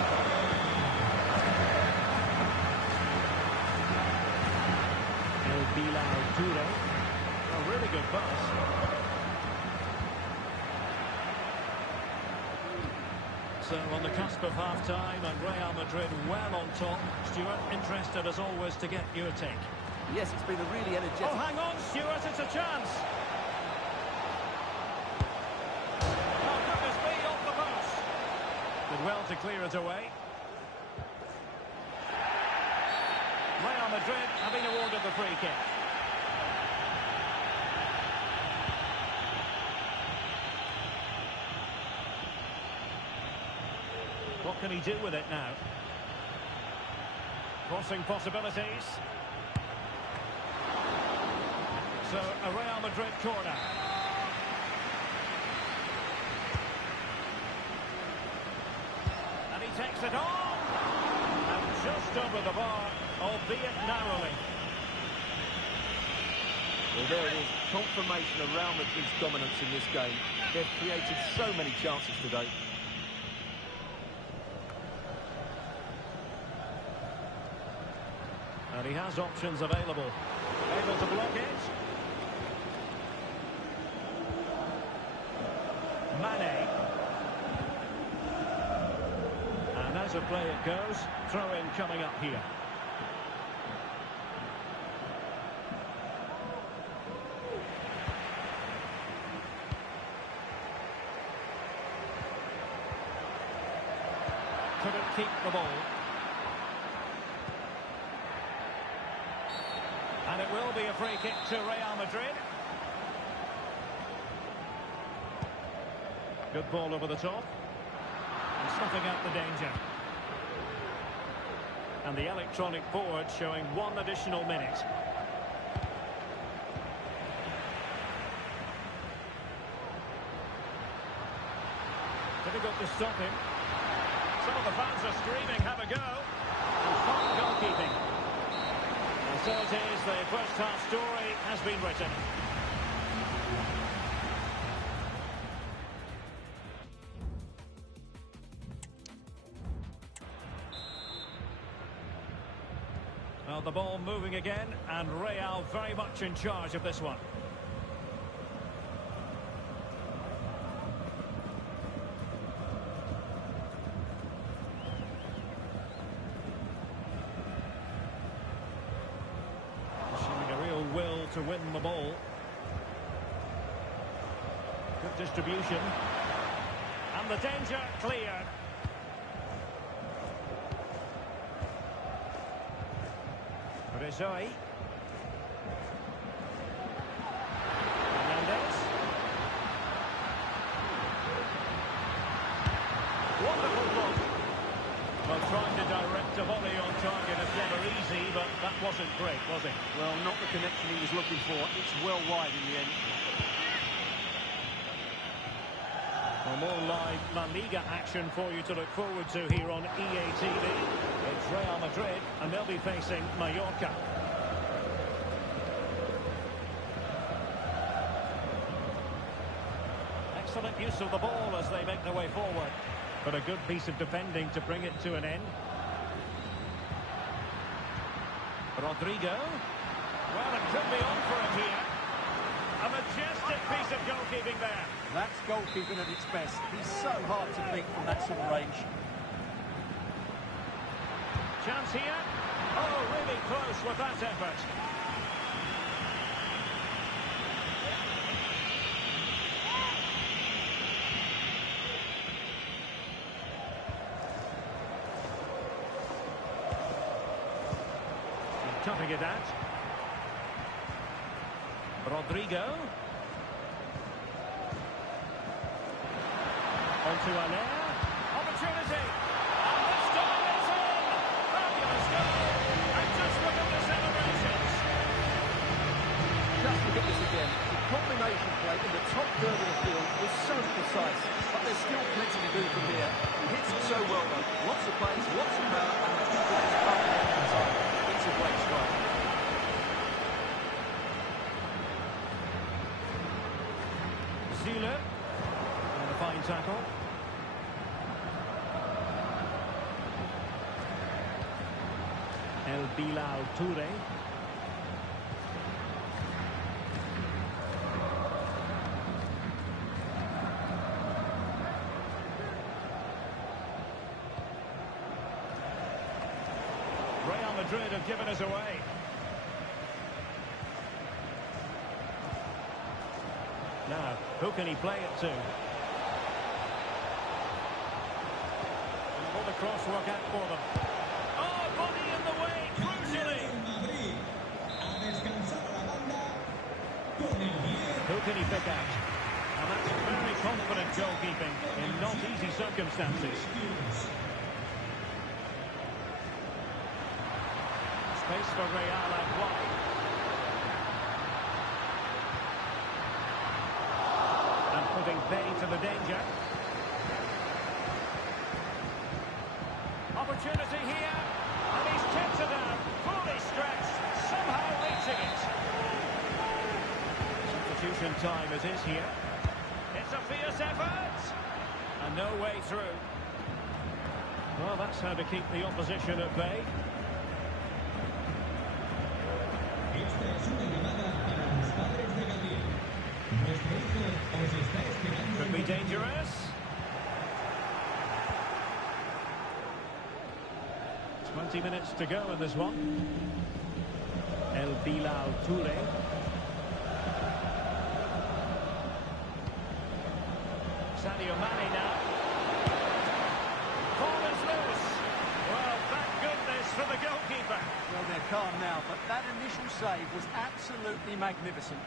Duro. A really good pass. So on the cusp of half-time and Real Madrid well on top. Stuart, interested as always to get your take. Yes, it's been a really energetic... Oh, hang on, Stuart, it's a chance. Oh, goodness me, off the post. Did well to clear it away. Real Madrid have been awarded the free kick. What can he do with it now? Crossing possibilities. So, a Real Madrid corner. And he takes it on. And just over the bar, albeit narrowly. Well, there it is. Confirmation of Real Madrid's dominance in this game. They've created so many chances today. And he has options available. Able to block it. Mane. And as a play it goes, throw-in coming up here. Couldn't keep the ball. And it will be a free kick to Real Madrid. Good ball over the top. And snuffing out the danger. And the electronic board showing 1 additional minute. Difficult to stop him. Some of the fans are screaming, have a go. And fine goalkeeping. And so it is, the first half story has been written. Well, the ball moving again, and Real very much in charge of this one. To win the ball. Good distribution. And the danger cleared. Rizoi. Hernandez. Wonderful block. Well, trying to direct a volley on target is never easy, but that wasn't great, was it? Well, not the connection he was looking for. It's well wide in the end. Well, more live La Liga action for you to look forward to here on EA TV. It's Real Madrid, and they'll be facing Mallorca. Excellent use of the ball as they make their way forward. But a good piece of defending to bring it to an end. Rodrigo. Well, it could be on for it here. A majestic piece of goalkeeping there. That's goalkeeping at its best. He's so hard to beat from that sort of range. Chance here. Oh, really close with that effort. Cutting it out. Rodrigo. Onto Aller. Opportunity. And this time it's in. Fabulous goal. And just look at the celebrations. Just look at this again. combination play in the top third of the field was so precise, but there's still plenty to do from here. He hits it so well, though. Lots of pace, lots of power, and the keeper is coming out in time. It's a great strike. Zule. And a fine tackle. El Bilal Toure. Real Madrid have given us away. Now, who can he play it to? And will the cross work out for them? Oh, body in the way, crucially. Who can he pick out? And that's very confident goalkeeping in not easy circumstances. Space for Real out wide. And putting pay to the danger. Opportunity here. And he's tipped it out. Fully stretched. Somehow reaching it. Substitution time it is here. It's a fierce effort. And no way through. Well, that's how to keep the opposition at bay. Could be dangerous. 20 minutes to go in this one. El Bilal Toure. Sadio Mane now. Ball is loose. Well, thank goodness for the goalkeeper. Well, they're calm now, but that initial save was absolutely magnificent.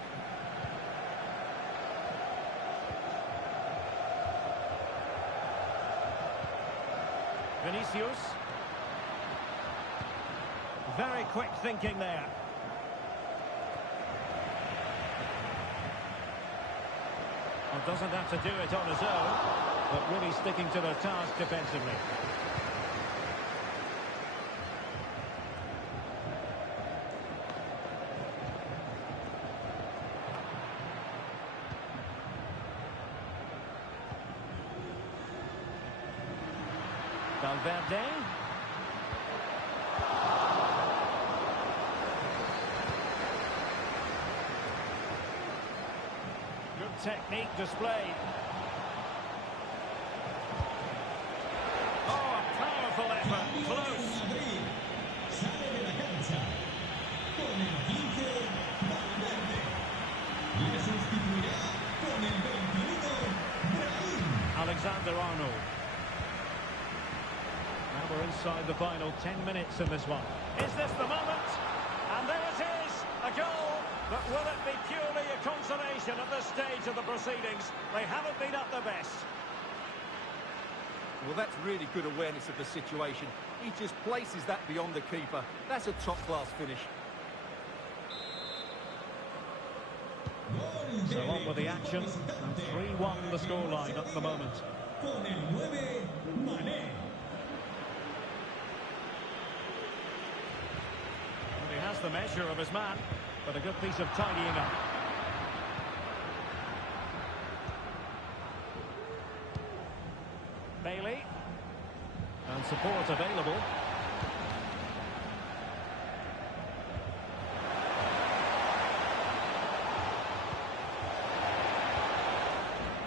Vinicius. Very quick thinking there. Well, doesn't have to do it on his own, but really sticking to their task defensively. Valverde. Good technique displayed. Oh, a powerful effort. Close. Alexander-Arnold. Now we're inside the final 10 minutes in this one. Is this the moment? And there it is, a goal. But will it be purely a consolation at this stage of the proceedings? They haven't been at their best. Well, that's really good awareness of the situation. He just places that beyond the keeper. That's a top-class finish. So on with the action. And 3-1 the scoreline at the moment. And he has the measure of his man, but a good piece of tidying up. Bailey. And support available.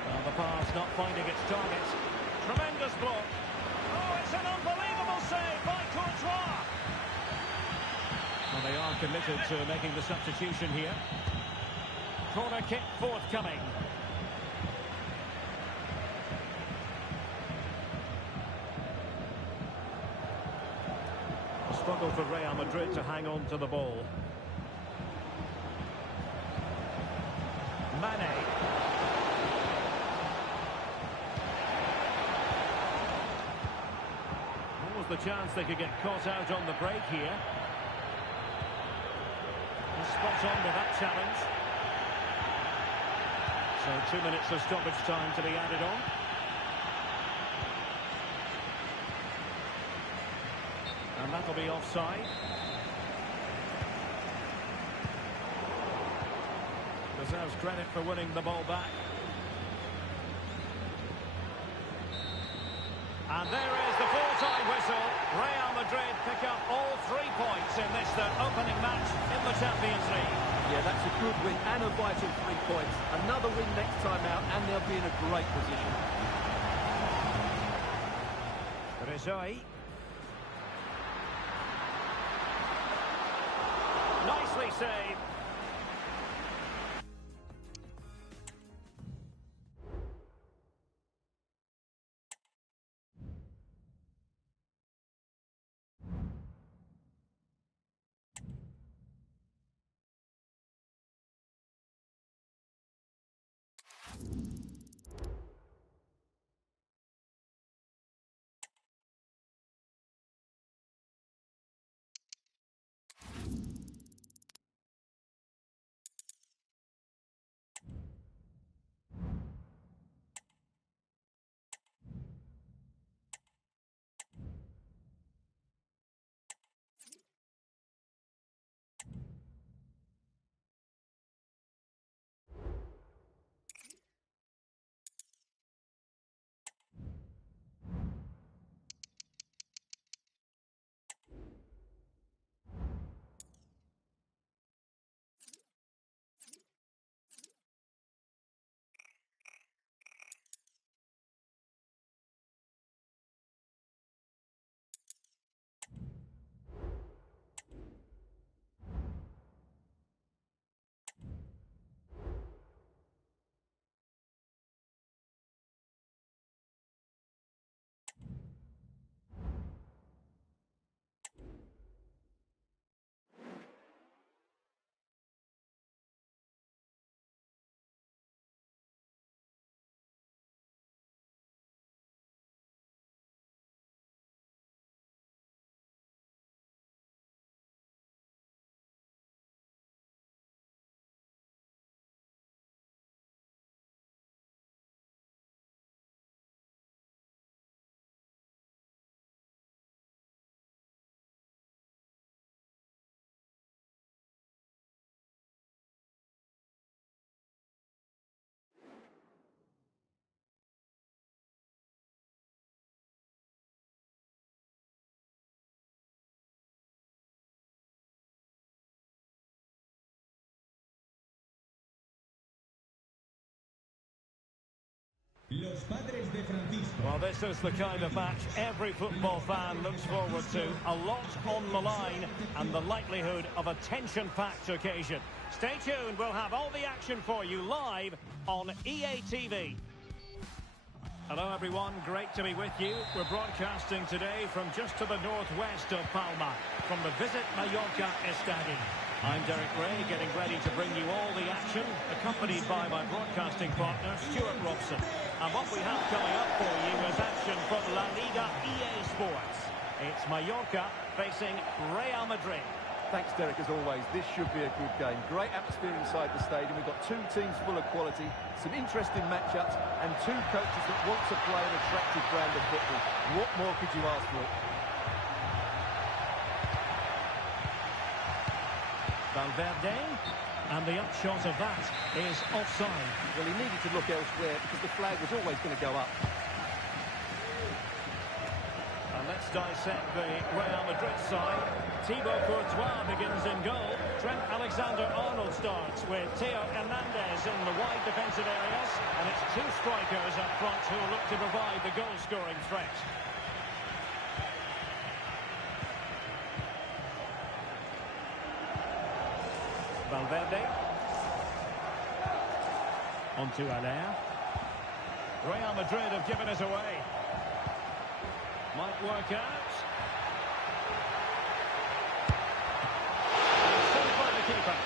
Well, the pass not finding its target. Tremendous block. Oh, it's an unbelievable save by Courtois. Well, they are committed to making the substitution here. Corner kick forthcoming. A struggle for Real Madrid to hang on to the ball. Mane. What was the chance they could get caught out on the break here? Spot on with that challenge. So 2 minutes of stoppage time to be added on. And that'll be offside. Deserves credit for winning the ball back. And there is the full-time whistle. Real Madrid pick up all 3 points in this, their opening match in the Champions League. Yeah, that's a good win and a vital 3 points. Another win next time out, and they'll be in a great position. Rizoi. Nicely saved. Well, this is the kind of match every football fan looks forward to. A lot on the line and the likelihood of a tension-packed occasion. Stay tuned, we'll have all the action for you live on EA TV. Hello everyone, great to be with you. We're broadcasting today from just to the northwest of Palma, from the Visit Mallorca Estadi. I'm Derek Ray, getting ready to bring you all the action, accompanied by my broadcasting partner, Stuart Robson. And what we have coming up for you is action from La Liga EA Sports. It's Mallorca facing Real Madrid. Thanks, Derek, as always. This should be a good game. Great atmosphere inside the stadium. We've got 2 teams full of quality, some interesting matchups, and 2 coaches that want to play an attractive brand of football. What more could you ask for? Valverde, and the upshot of that is offside. Well, he needed to look elsewhere because the flag was always going to go up. And let's dissect the Real Madrid side. Thibaut Courtois begins in goal. Trent Alexander-Arnold starts with Theo Hernandez in the wide defensive areas. And it's 2 strikers up front who will look to provide the goal-scoring threat. Valverde. On to Allaire. Real Madrid have given us away. Might work out. And saved by the keeper.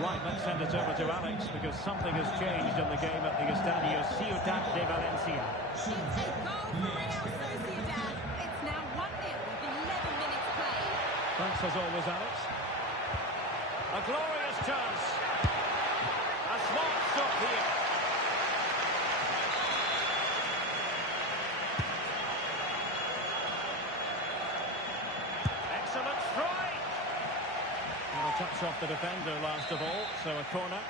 Right, let's send it over to Alex because something has changed in the game at the Estadio Ciudad de Valencia. It's a goal for Real Sociedad. It's now 1-0 with 11 minutes played. Thanks as always, Alex. A glorious chance. A smart stop here. Excellent strike. And a touch off the defender last of all, so a corner.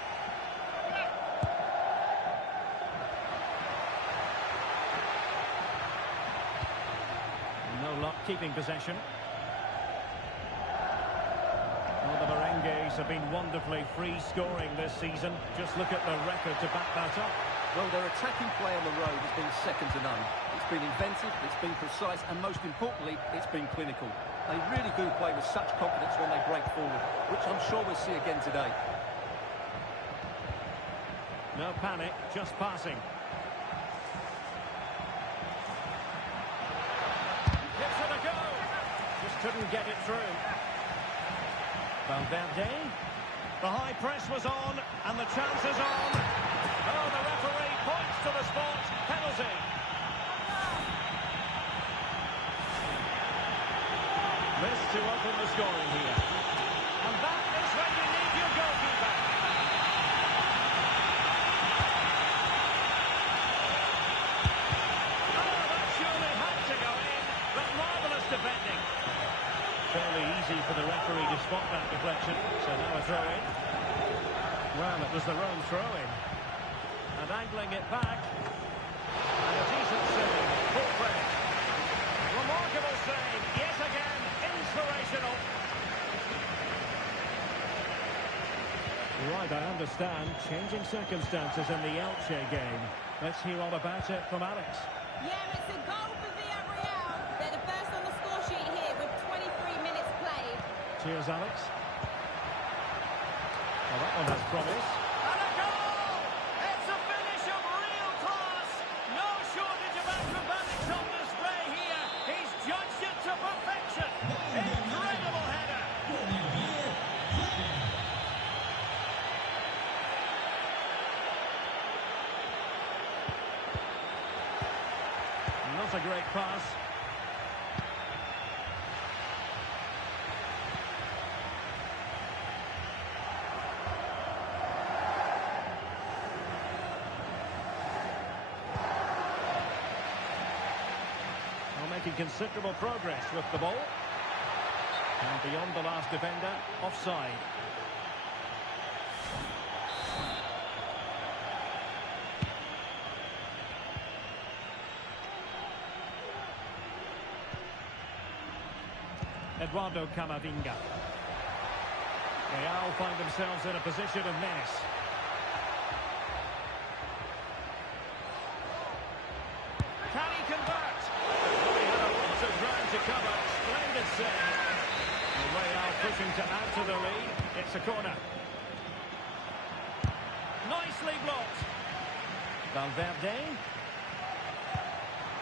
No luck keeping possession. Well, the Merengues have been wonderfully free-scoring this season. Just look at the record to back that up. Well, their attacking play on the road has been second to none. It's been inventive, it's been precise, and most importantly, it's been clinical. They really do play with such confidence when they break forward, which I'm sure we'll see again today. No panic, just passing. Gives it a go. Just couldn't get it through. Valverde. The high press was on, and the chance is on. Oh, the referee points to the spot. Penalty. Missed to open the scoring here. And that is when you need your goalkeeper. Oh, that surely had to go in, but marvellous defending. Fairly easy for the referee to spot that deflection. So now a throw-in. Well, it was their own throw-in. And angling it back. And a decent save. Full credit. Remarkable save. Yet again, inspirational. Right, I understand. Changing circumstances in the Elche game. Let's hear all about it from Alex. Yeah, it's a goal for Villarreal. They're the first on the score sheet here with 23 minutes played. Cheers, Alex. Well, that one has promise. And a goal! It's a finish of real class. No shortage of acrobatics on display here. He's judged it to perfection. Incredible header. Not a great pass. Making considerable progress with the ball. And beyond the last defender, offside. Eduardo Camavinga. Real find themselves in a position of menace. Can he convert? Well, he had a lot of ground to cover. Splendid save. And Real pushing to add to the lead. It's a corner. Nicely blocked. Valverde.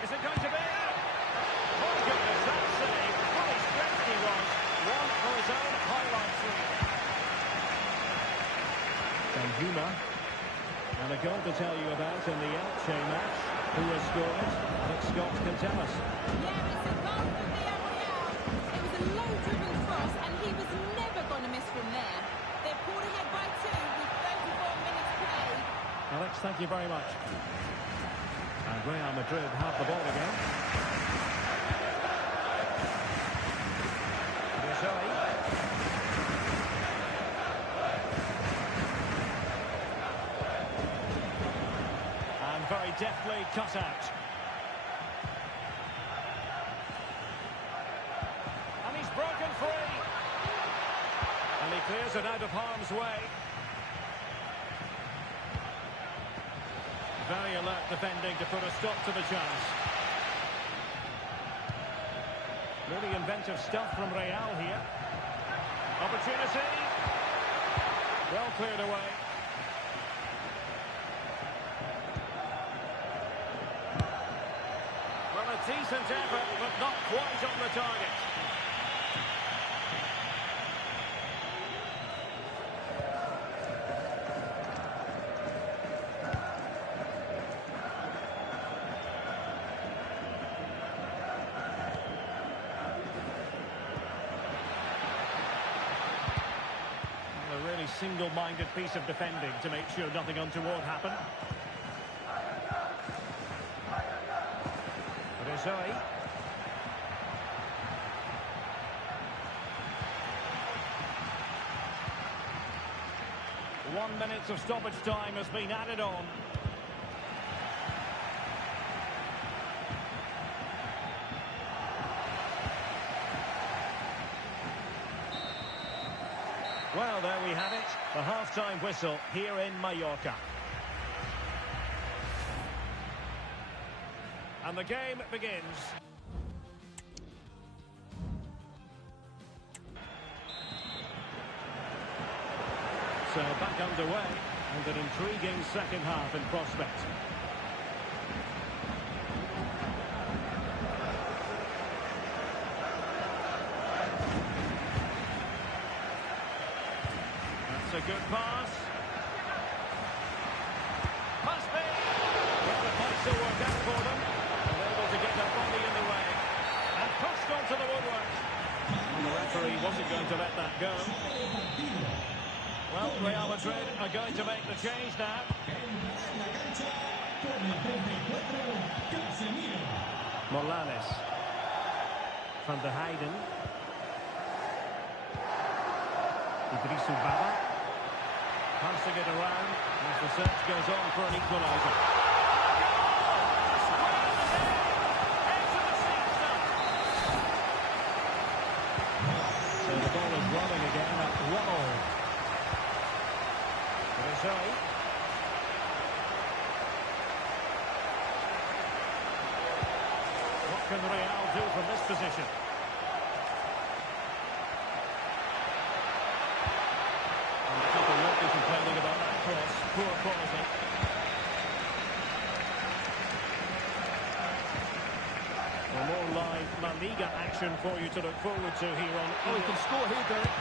Is it going to be? Oh goodness, that save. Fully stretched he was. One for his own highlights reel. Benjuma. And a goal to tell you about in the Elche match. Who has scored it? Alex Scott can tell us. Yeah, it's a goal for Villarreal. It was a low-driven cross, and he was never going to miss from there. They're pulled ahead by 2 with 34 minutes played. Alex, thank you very much. And Real Madrid have the ball again. Rizzotti. Very deftly cut out. And he's broken free. And he clears it out of harm's way. Very alert defending to put a stop to the chance. Really inventive stuff from Real here. Opportunity. Well cleared away. Decent effort, but not quite on the target. single-minded piece of defending to make sure nothing untoward happened. Rizoi. 1 minute of stoppage time has been added on. Well, there we have it. The half-time whistle here in Mallorca. And the game begins. So back underway, and an intriguing second half in prospect. That's a good pass. Must be. Well, it might still work out for them. They're able to get their body in the way. And pushed onto the woodwork. And the referee wasn't going to let that go. Well, Real Madrid are going to make the change now. Morales. Van der Heijden. Idrissou Baba. Passing it around as the search goes on for an equaliser. So the ball is rolling again at 1-1. Rizoi. What can Real do from this position? And people won't be complaining about that cross. Poor quality. Well, more live La Liga action for you to look forward to here on. Oh, he can score here, Derek.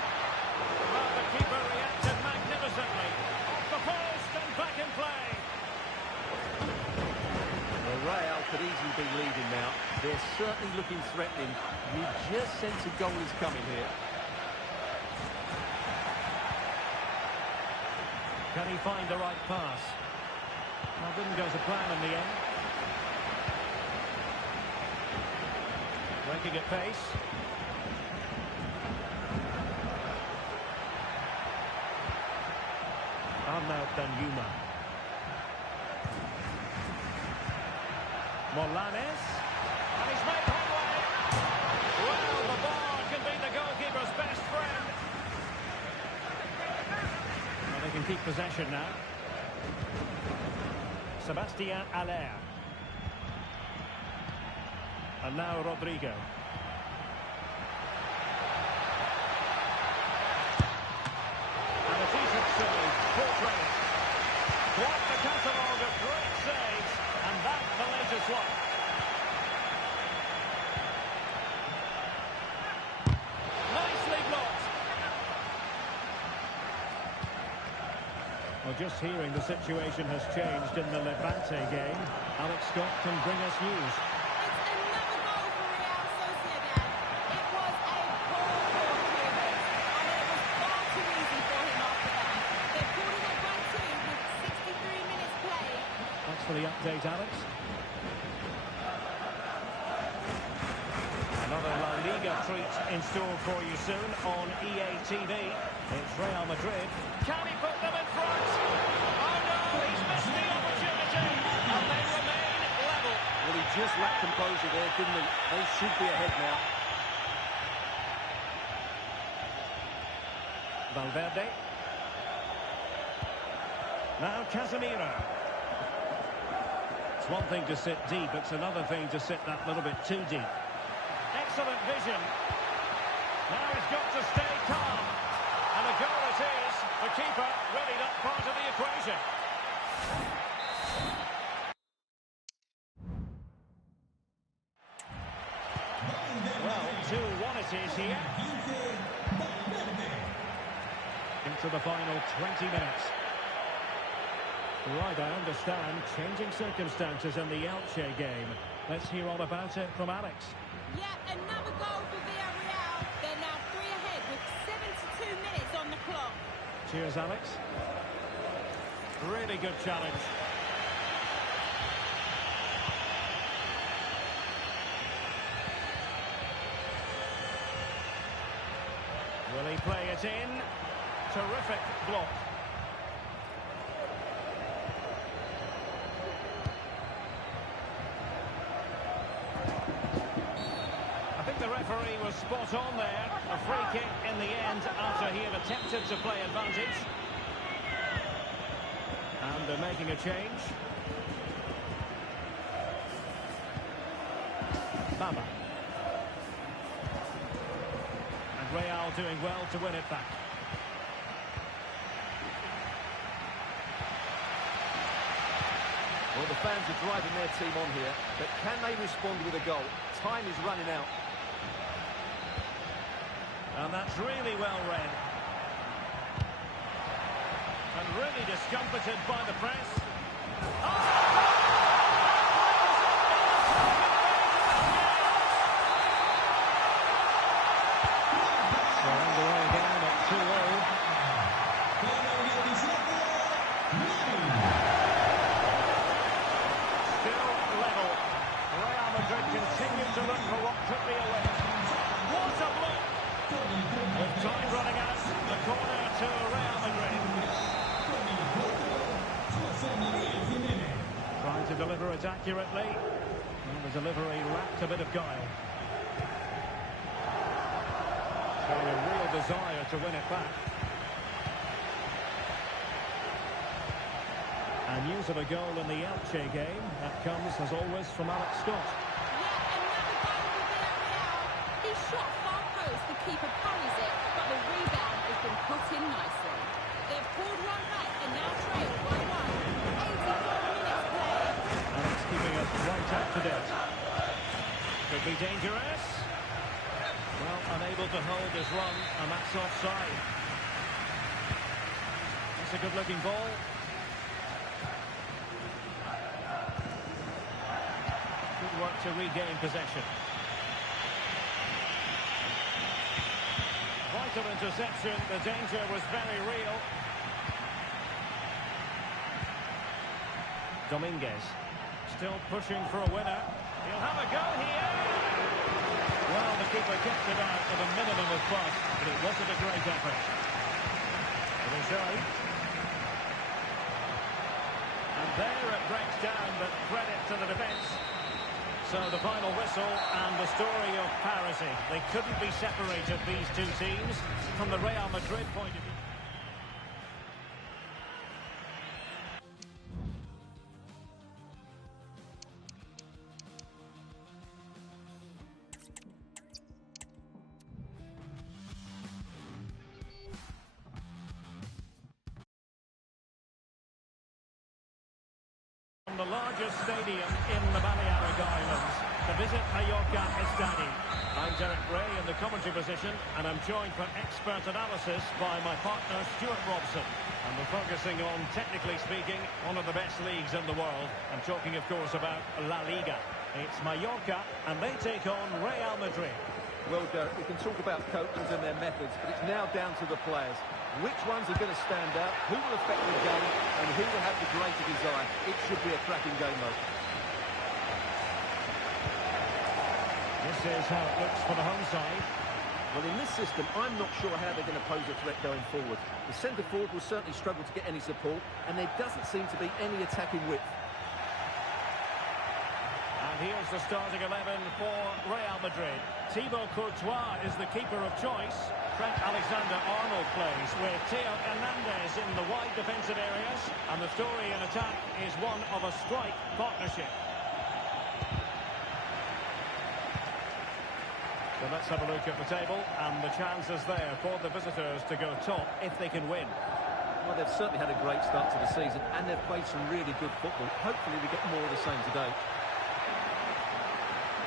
Well, the keeper reacted magnificently. Off the post and back in play. Well, Real could easily be leading now. They're certainly looking threatening. You just sense a goal is coming here. Can he find the right pass? Well, didn't go to plan in the end. Breaking at pace. Arnaud Danjuma. Morales. And he's made headway. Well, the ball can be the goalkeeper's best friend. Well, they can keep possession now. Sebastien Haller. And now Rodrigo. And a decent save, full credit. Quite the catalogue of great saves, and that's the latest one. Nicely blocked. Well, just hearing the situation has changed in the Levante game. Alex Scott can bring us news. For the update, Alex. Another La Liga treat in store for you soon on EA TV. It's Real Madrid. Can he put them in front? Oh no, he's missed the opportunity. And they remain level. Well, he just lacked composure there, didn't he? They should be ahead now. Valverde. Now Casemiro. It's one thing to sit deep, it's another thing to sit that little bit too deep. Excellent vision. Now he's got to stay calm. And a goal it is. The keeper ready that part of the equation. Well, 2-1 it is here. Into the final 20 minutes. Right, I understand. Changing circumstances in the Elche game. Let's hear all about it from Alex. Yeah, another goal for Villarreal. They're now 3 ahead with 72 minutes on the clock. Cheers, Alex. Really good challenge. Will he play it in? Terrific block. I think the referee was spot on there. A free kick in the end after he had attempted to play advantage. And they're making a change. Baba. And Real doing well to win it back. Well, the fans are driving their team on here, but can they respond with a goal? Time is running out. And that's really well read. And really discomfited by the press. So underway again at 2-0. Still level. Real Madrid continue to look for what could be a win. What a block! With time running out, the corner to Real Madrid. Trying to deliver it accurately. And the delivery lacked a bit of guile. Showing a real desire to win it back. And news of a goal in the Elche game. That comes, as always, from Alex Scott. Yeah, another goal for Villarreal. He shot far post, the keeper parries it, but the rebound has been put in nicely. They've pulled one back and now trail 1-1. 84 minutes played. And it's keeping us right up to date. Could be dangerous. Well, unable to hold his run, and that's offside. That's a good-looking ball. Good work to regain possession. Vital interception. The danger was very real. Dominguez still pushing for a winner. He'll have a go here. Well, the keeper kept it out with a minimum of fuss, but it wasn't a great effort. It'll show. And there it breaks down, but credit to the defence. So the final whistle and the story of parity. They couldn't be separated, these two teams, from the Real Madrid point of view. The largest stadium in the Balearic Islands, the Visit Mallorca Estadi. I'm Derek Ray in the commentary position, and I'm joined for expert analysis by my partner Stuart Robson. And we're focusing on, technically speaking, one of the best leagues in the world. I'm talking, of course, about La Liga. It's Mallorca, and they take on Real Madrid. Well, Derek, we can talk about coaches and their methods, but it's now down to the players. Which ones are going to stand out, who will affect the game, and who will have the greater desire. It should be a cracking game, though. This is how it looks for the home side. Well, in this system, I'm not sure how they're going to pose a threat going forward. The centre-forward will certainly struggle to get any support, and there doesn't seem to be any attacking width. And here's the starting 11 for Real Madrid. Thibaut Courtois is the keeper of choice. Trent Alexander-Arnold plays with Theo Hernandez in the wide defensive areas. And the story in attack is one of a strike partnership. So let's have a look at the table, and the chances there for the visitors to go top if they can win. Well, they've certainly had a great start to the season, and they've played some really good football. Hopefully we get more of the same today.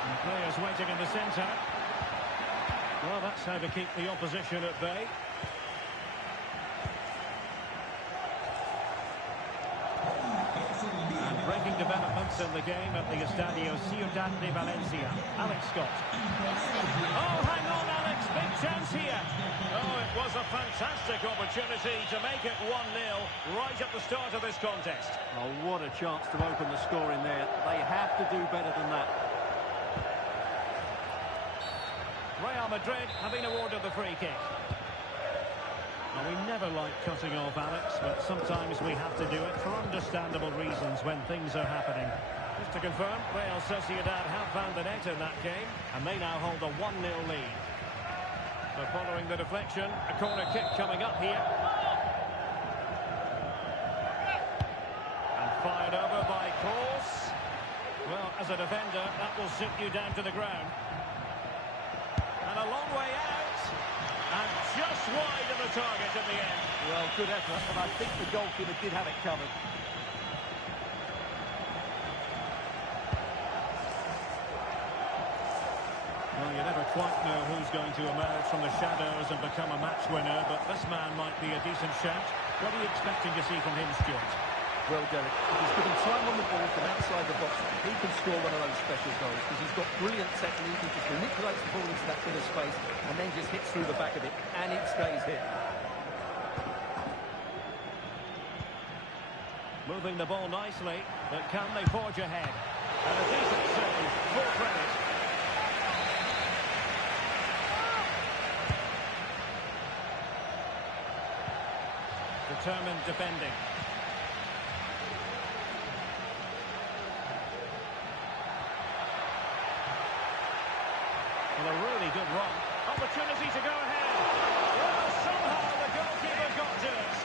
And players waiting in the centre. Well, that's how to keep the opposition at bay. And breaking developments in the game at the Estadio Ciudad de Valencia. Alex Scott. Oh, hang on, Alex. Big chance here. Oh, it was a fantastic opportunity to make it 1-0 right at the start of this contest. Oh, what a chance to open the score in there. They have to do better than that. Real Madrid have been awarded the free kick. Well, we never like cutting off Alex, but sometimes we have to do it for understandable reasons when things are happening. Just to confirm, Real Sociedad have found the net in that game, and they now hold a 1-0 lead. So following the deflection, a corner kick coming up here. And fired over by Kroos. Well, as a defender, that will sit you down to the ground. And a long way out. And just wide of the target in the end. Well, good effort, but I think the goalkeeper did have it covered. Well, you never quite know who's going to emerge from the shadows and become a match winner, but this man might be a decent shout. What are you expecting to see from him, Stuart? Well, Derek, if he's given time on the ball from outside the box, he can score one of those special goals because he's got brilliant technique. He just manipulates the ball into that bit of space and then just hits through the back of it, and it stays here. Moving the ball nicely, but can they forge ahead? And a decent save, full credit. Determined defending. Well, a really good run. Opportunity to go ahead. Well, somehow the goalkeeper got to it.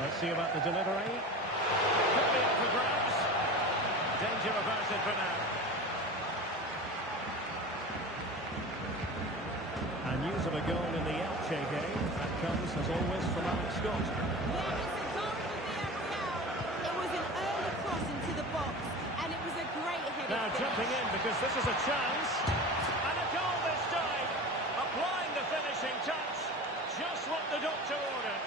Let's see about the delivery. Could be up for grabs. Danger averted for now. And news of a goal in the Elche game. That comes, as always, from Alex Scott. Yeah, it's a goal for Villarreal. It was an early cross into the box, and it was a great header. Now jumping in because this is a chance. And a goal this time. Applying the finishing touch. Just what the doctor ordered.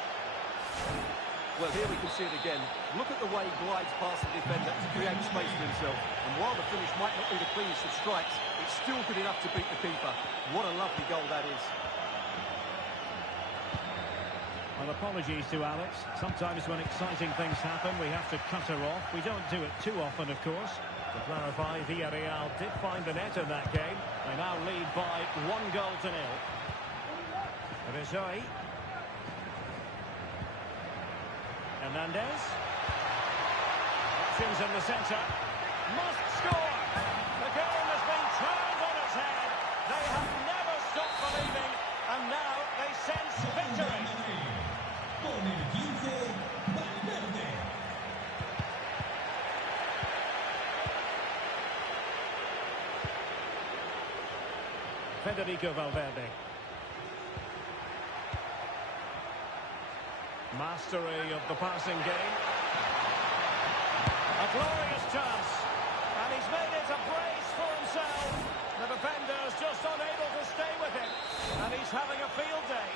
Well, here we can see it again. Look at the way he glides past the defender to create space for himself. And while the finish might not be the cleanest of strikes, it's still good enough to beat the keeper. What a lovely goal that is. Well, apologies to Alex. Sometimes when exciting things happen, we have to cut her off. We don't do it too often, of course. To clarify, Villarreal did find the net in that game. They now lead by 1-0. Rizoi. Hernandez. Options in the centre. Must score. The game has been turned on its head. They have never stopped believing, and now they sense victory. Federico Valverde. Mastery of the passing game. A glorious chance. And he's made it a brace for himself. The defender's just unable to stay with him. And he's having a field day.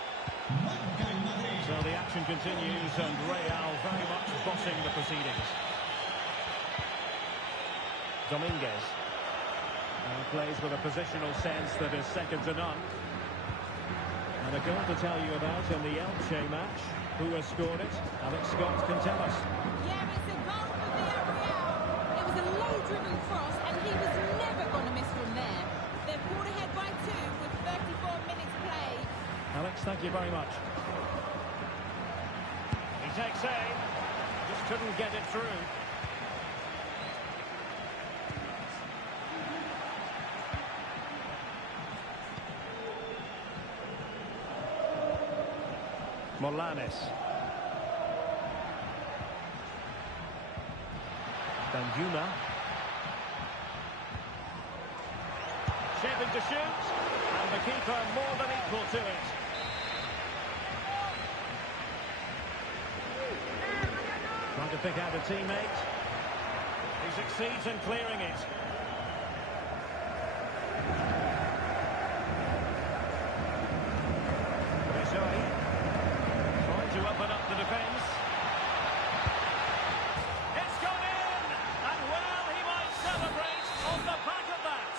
So the action continues and Real very much bossing the proceedings. Dominguez. Now plays with a positional sense that is second to none. And a goal to tell you about in the Elche match. Who has scored it? Alex Scott can tell us. Yeah, it's a goal for Villarreal. It was a low-driven cross, and he was never going to miss from there. They're pulled ahead by 2 with 34 minutes played. Alex, thank you very much. He takes aim. Just couldn't get it through. Molanes. Danjuma. Shaping to shoot. And the keeper more than equal to it. Trying to pick out a teammate. He succeeds in clearing it. Rizoi. To open up the defence. It's gone in! And well, he might celebrate on the back of that.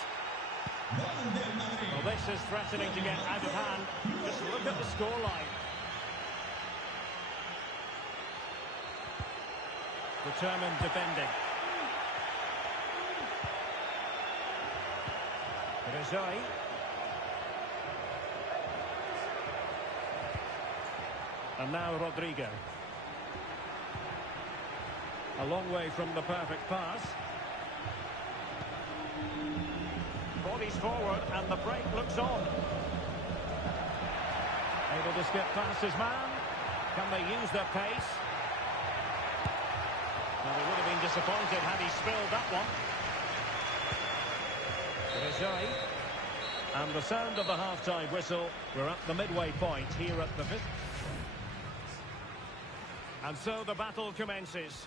Well, this is threatening to get out of hand. Just look at the scoreline. Determined defending. Rizoi. And now Rodrigo. A long way from the perfect pass. Bodies forward and the break looks on. Able to skip past his man. Can they use their pace? Well, they would have been disappointed had he spilled that one. Rizoi. And the sound of the half-time whistle. We're at the midway point here at the fifth. And so the battle commences.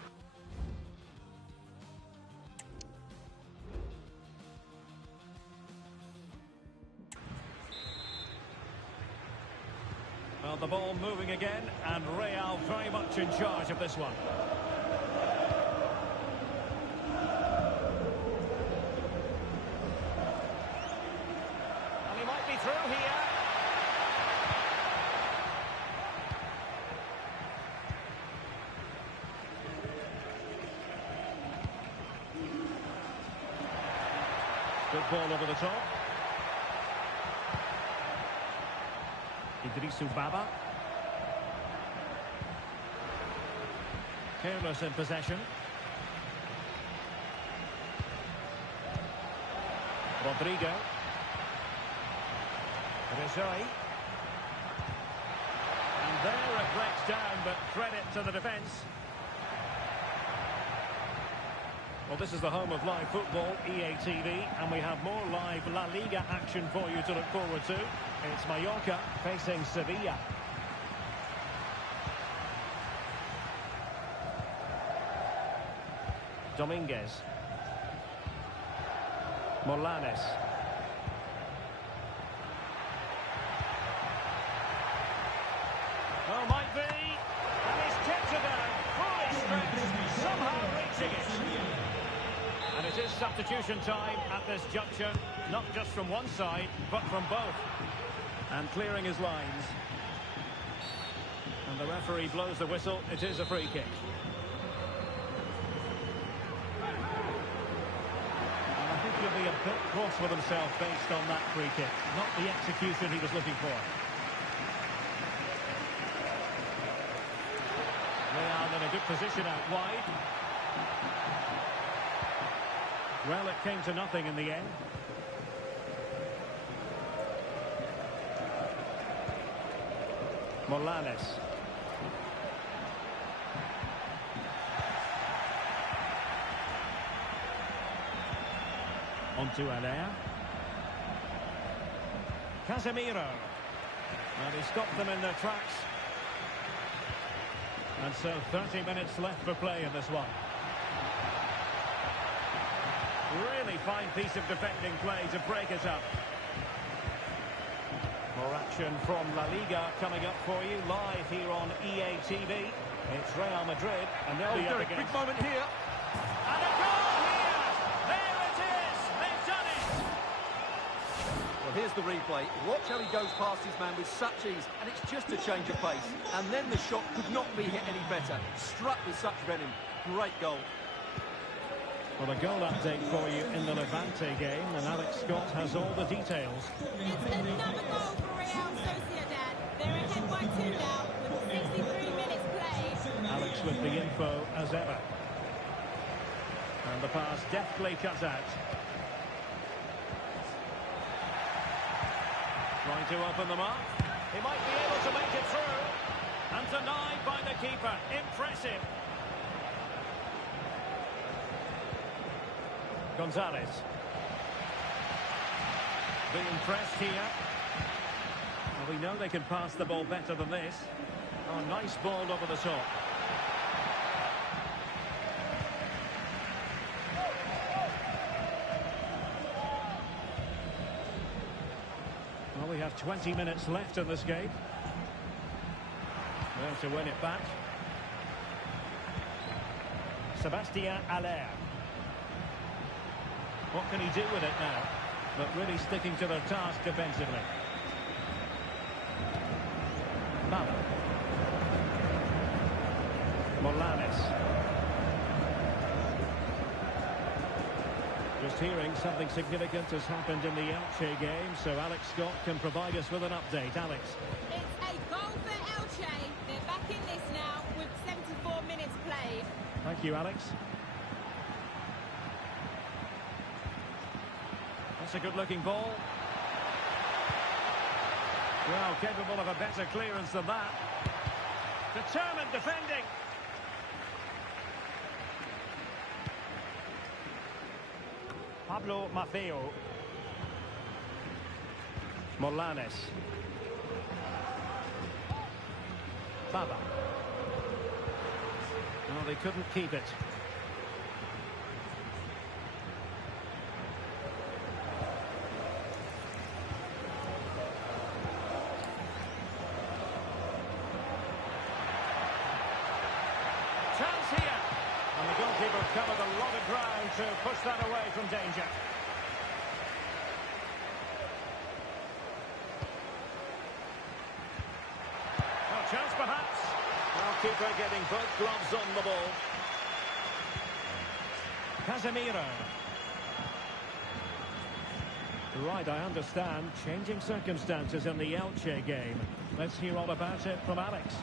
Well, the ball moving again, and Real very much in charge of this one. And he might be through here. Good ball over the top. Idrissou Baba. Careless in possession. Rodrigo. Rizoi. And there it breaks down, but credit to the defence. Well, this is the home of live football, EA TV, and we have more live La Liga action for you to look forward to. It's Mallorca facing Sevilla. Dominguez. Morlanes. Oh, might be. And he's kept it down. Fully stretched. Somehow reaching it. And it is substitution time at this juncture. Not just from one side, but from both. And clearing his lines. And the referee blows the whistle. It is a free kick. And I think he'll be a bit cross with himself based on that free kick. Not the execution he was looking for. Real in a good position out wide. Well, it came to nothing in the end. Morlanes. On to Alea. Casemiro. And he stopped them in their tracks. And so 30 minutes left for play in this one. Really fine piece of defending play to break it up. More action from La Liga coming up for you live here on EA TV. It's Real Madrid, and they'll be up against... Big moment here. And a goal here! There it is! They've done it! Well, here's the replay. Watch how he goes past his man with such ease, and it's just a change of pace. And then the shot could not be hit any better. Struck with such venom. Great goal. Well, a goal update for you in the Levante game, and Alex Scott has all the details. It's another goal for Real Sociedad. They're ahead by 2 now, with 63 minutes played. Alex with the info as ever. And the pass deftly cut out. Trying to open them up. He might be able to make it through. And denied by the keeper. Impressive. Gonzalez. Being pressed here. Well, we know they can pass the ball better than this. Oh, nice ball over the top. Well, we have 20 minutes left in this game. There to win it back. Sebastian Aller. What can he do with it now? but really sticking to their task defensively. Baba. Morales. Just hearing something significant has happened in the Elche game, so Alex Scott can provide us with an update. Alex. It's a goal for Elche. They're back in this now with 74 minutes played. Thank you, Alex. That's a good-looking ball. Well, capable of a better clearance than that. Determined defending. Pablo Maffeo. Morales. Baba. No, they couldn't keep it. Chance here. And the goalkeeper covered a lot of ground to push that away from danger. Well, chance perhaps. Goalkeeper getting both gloves on the ball. Casemiro. Right, I understand. Changing circumstances in the Elche game. Let's hear all about it from Alex.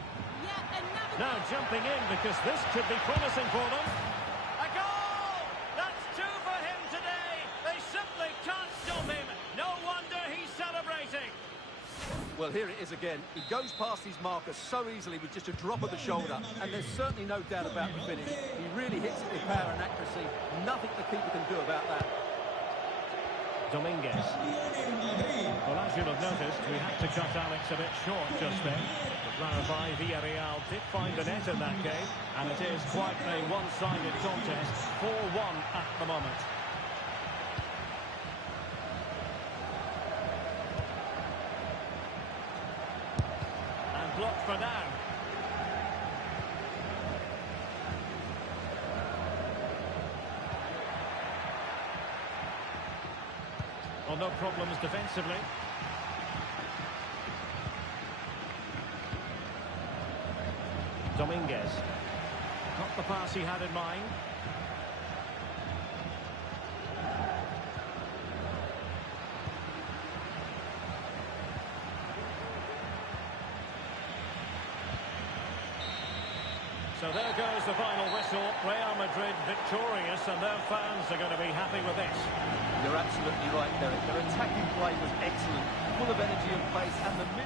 Now jumping in because this could be promising for them. A goal! That's two for him today. They simply can't stop him. No wonder he's celebrating. Well, here it is again. He goes past his marker so easily with just a drop of the shoulder, and there's certainly no doubt about the finish. He really hits it with power and accuracy. Nothing the keeper can do about that. Dominguez. Well, as you'll have noticed, we had to cut Alex a bit short just then. To clarify, Villarreal did find the net in that game, and it is quite a one-sided contest, 4-1 at the moment. And blocked for now. Well, no problems defensively. Dominguez. Not the pass he had in mind. So there goes the final whistle. Real Madrid victorious, and their fans are going to be happy with this. You're absolutely right, Derek. Their attacking play was excellent, full of energy and pace, and the mid...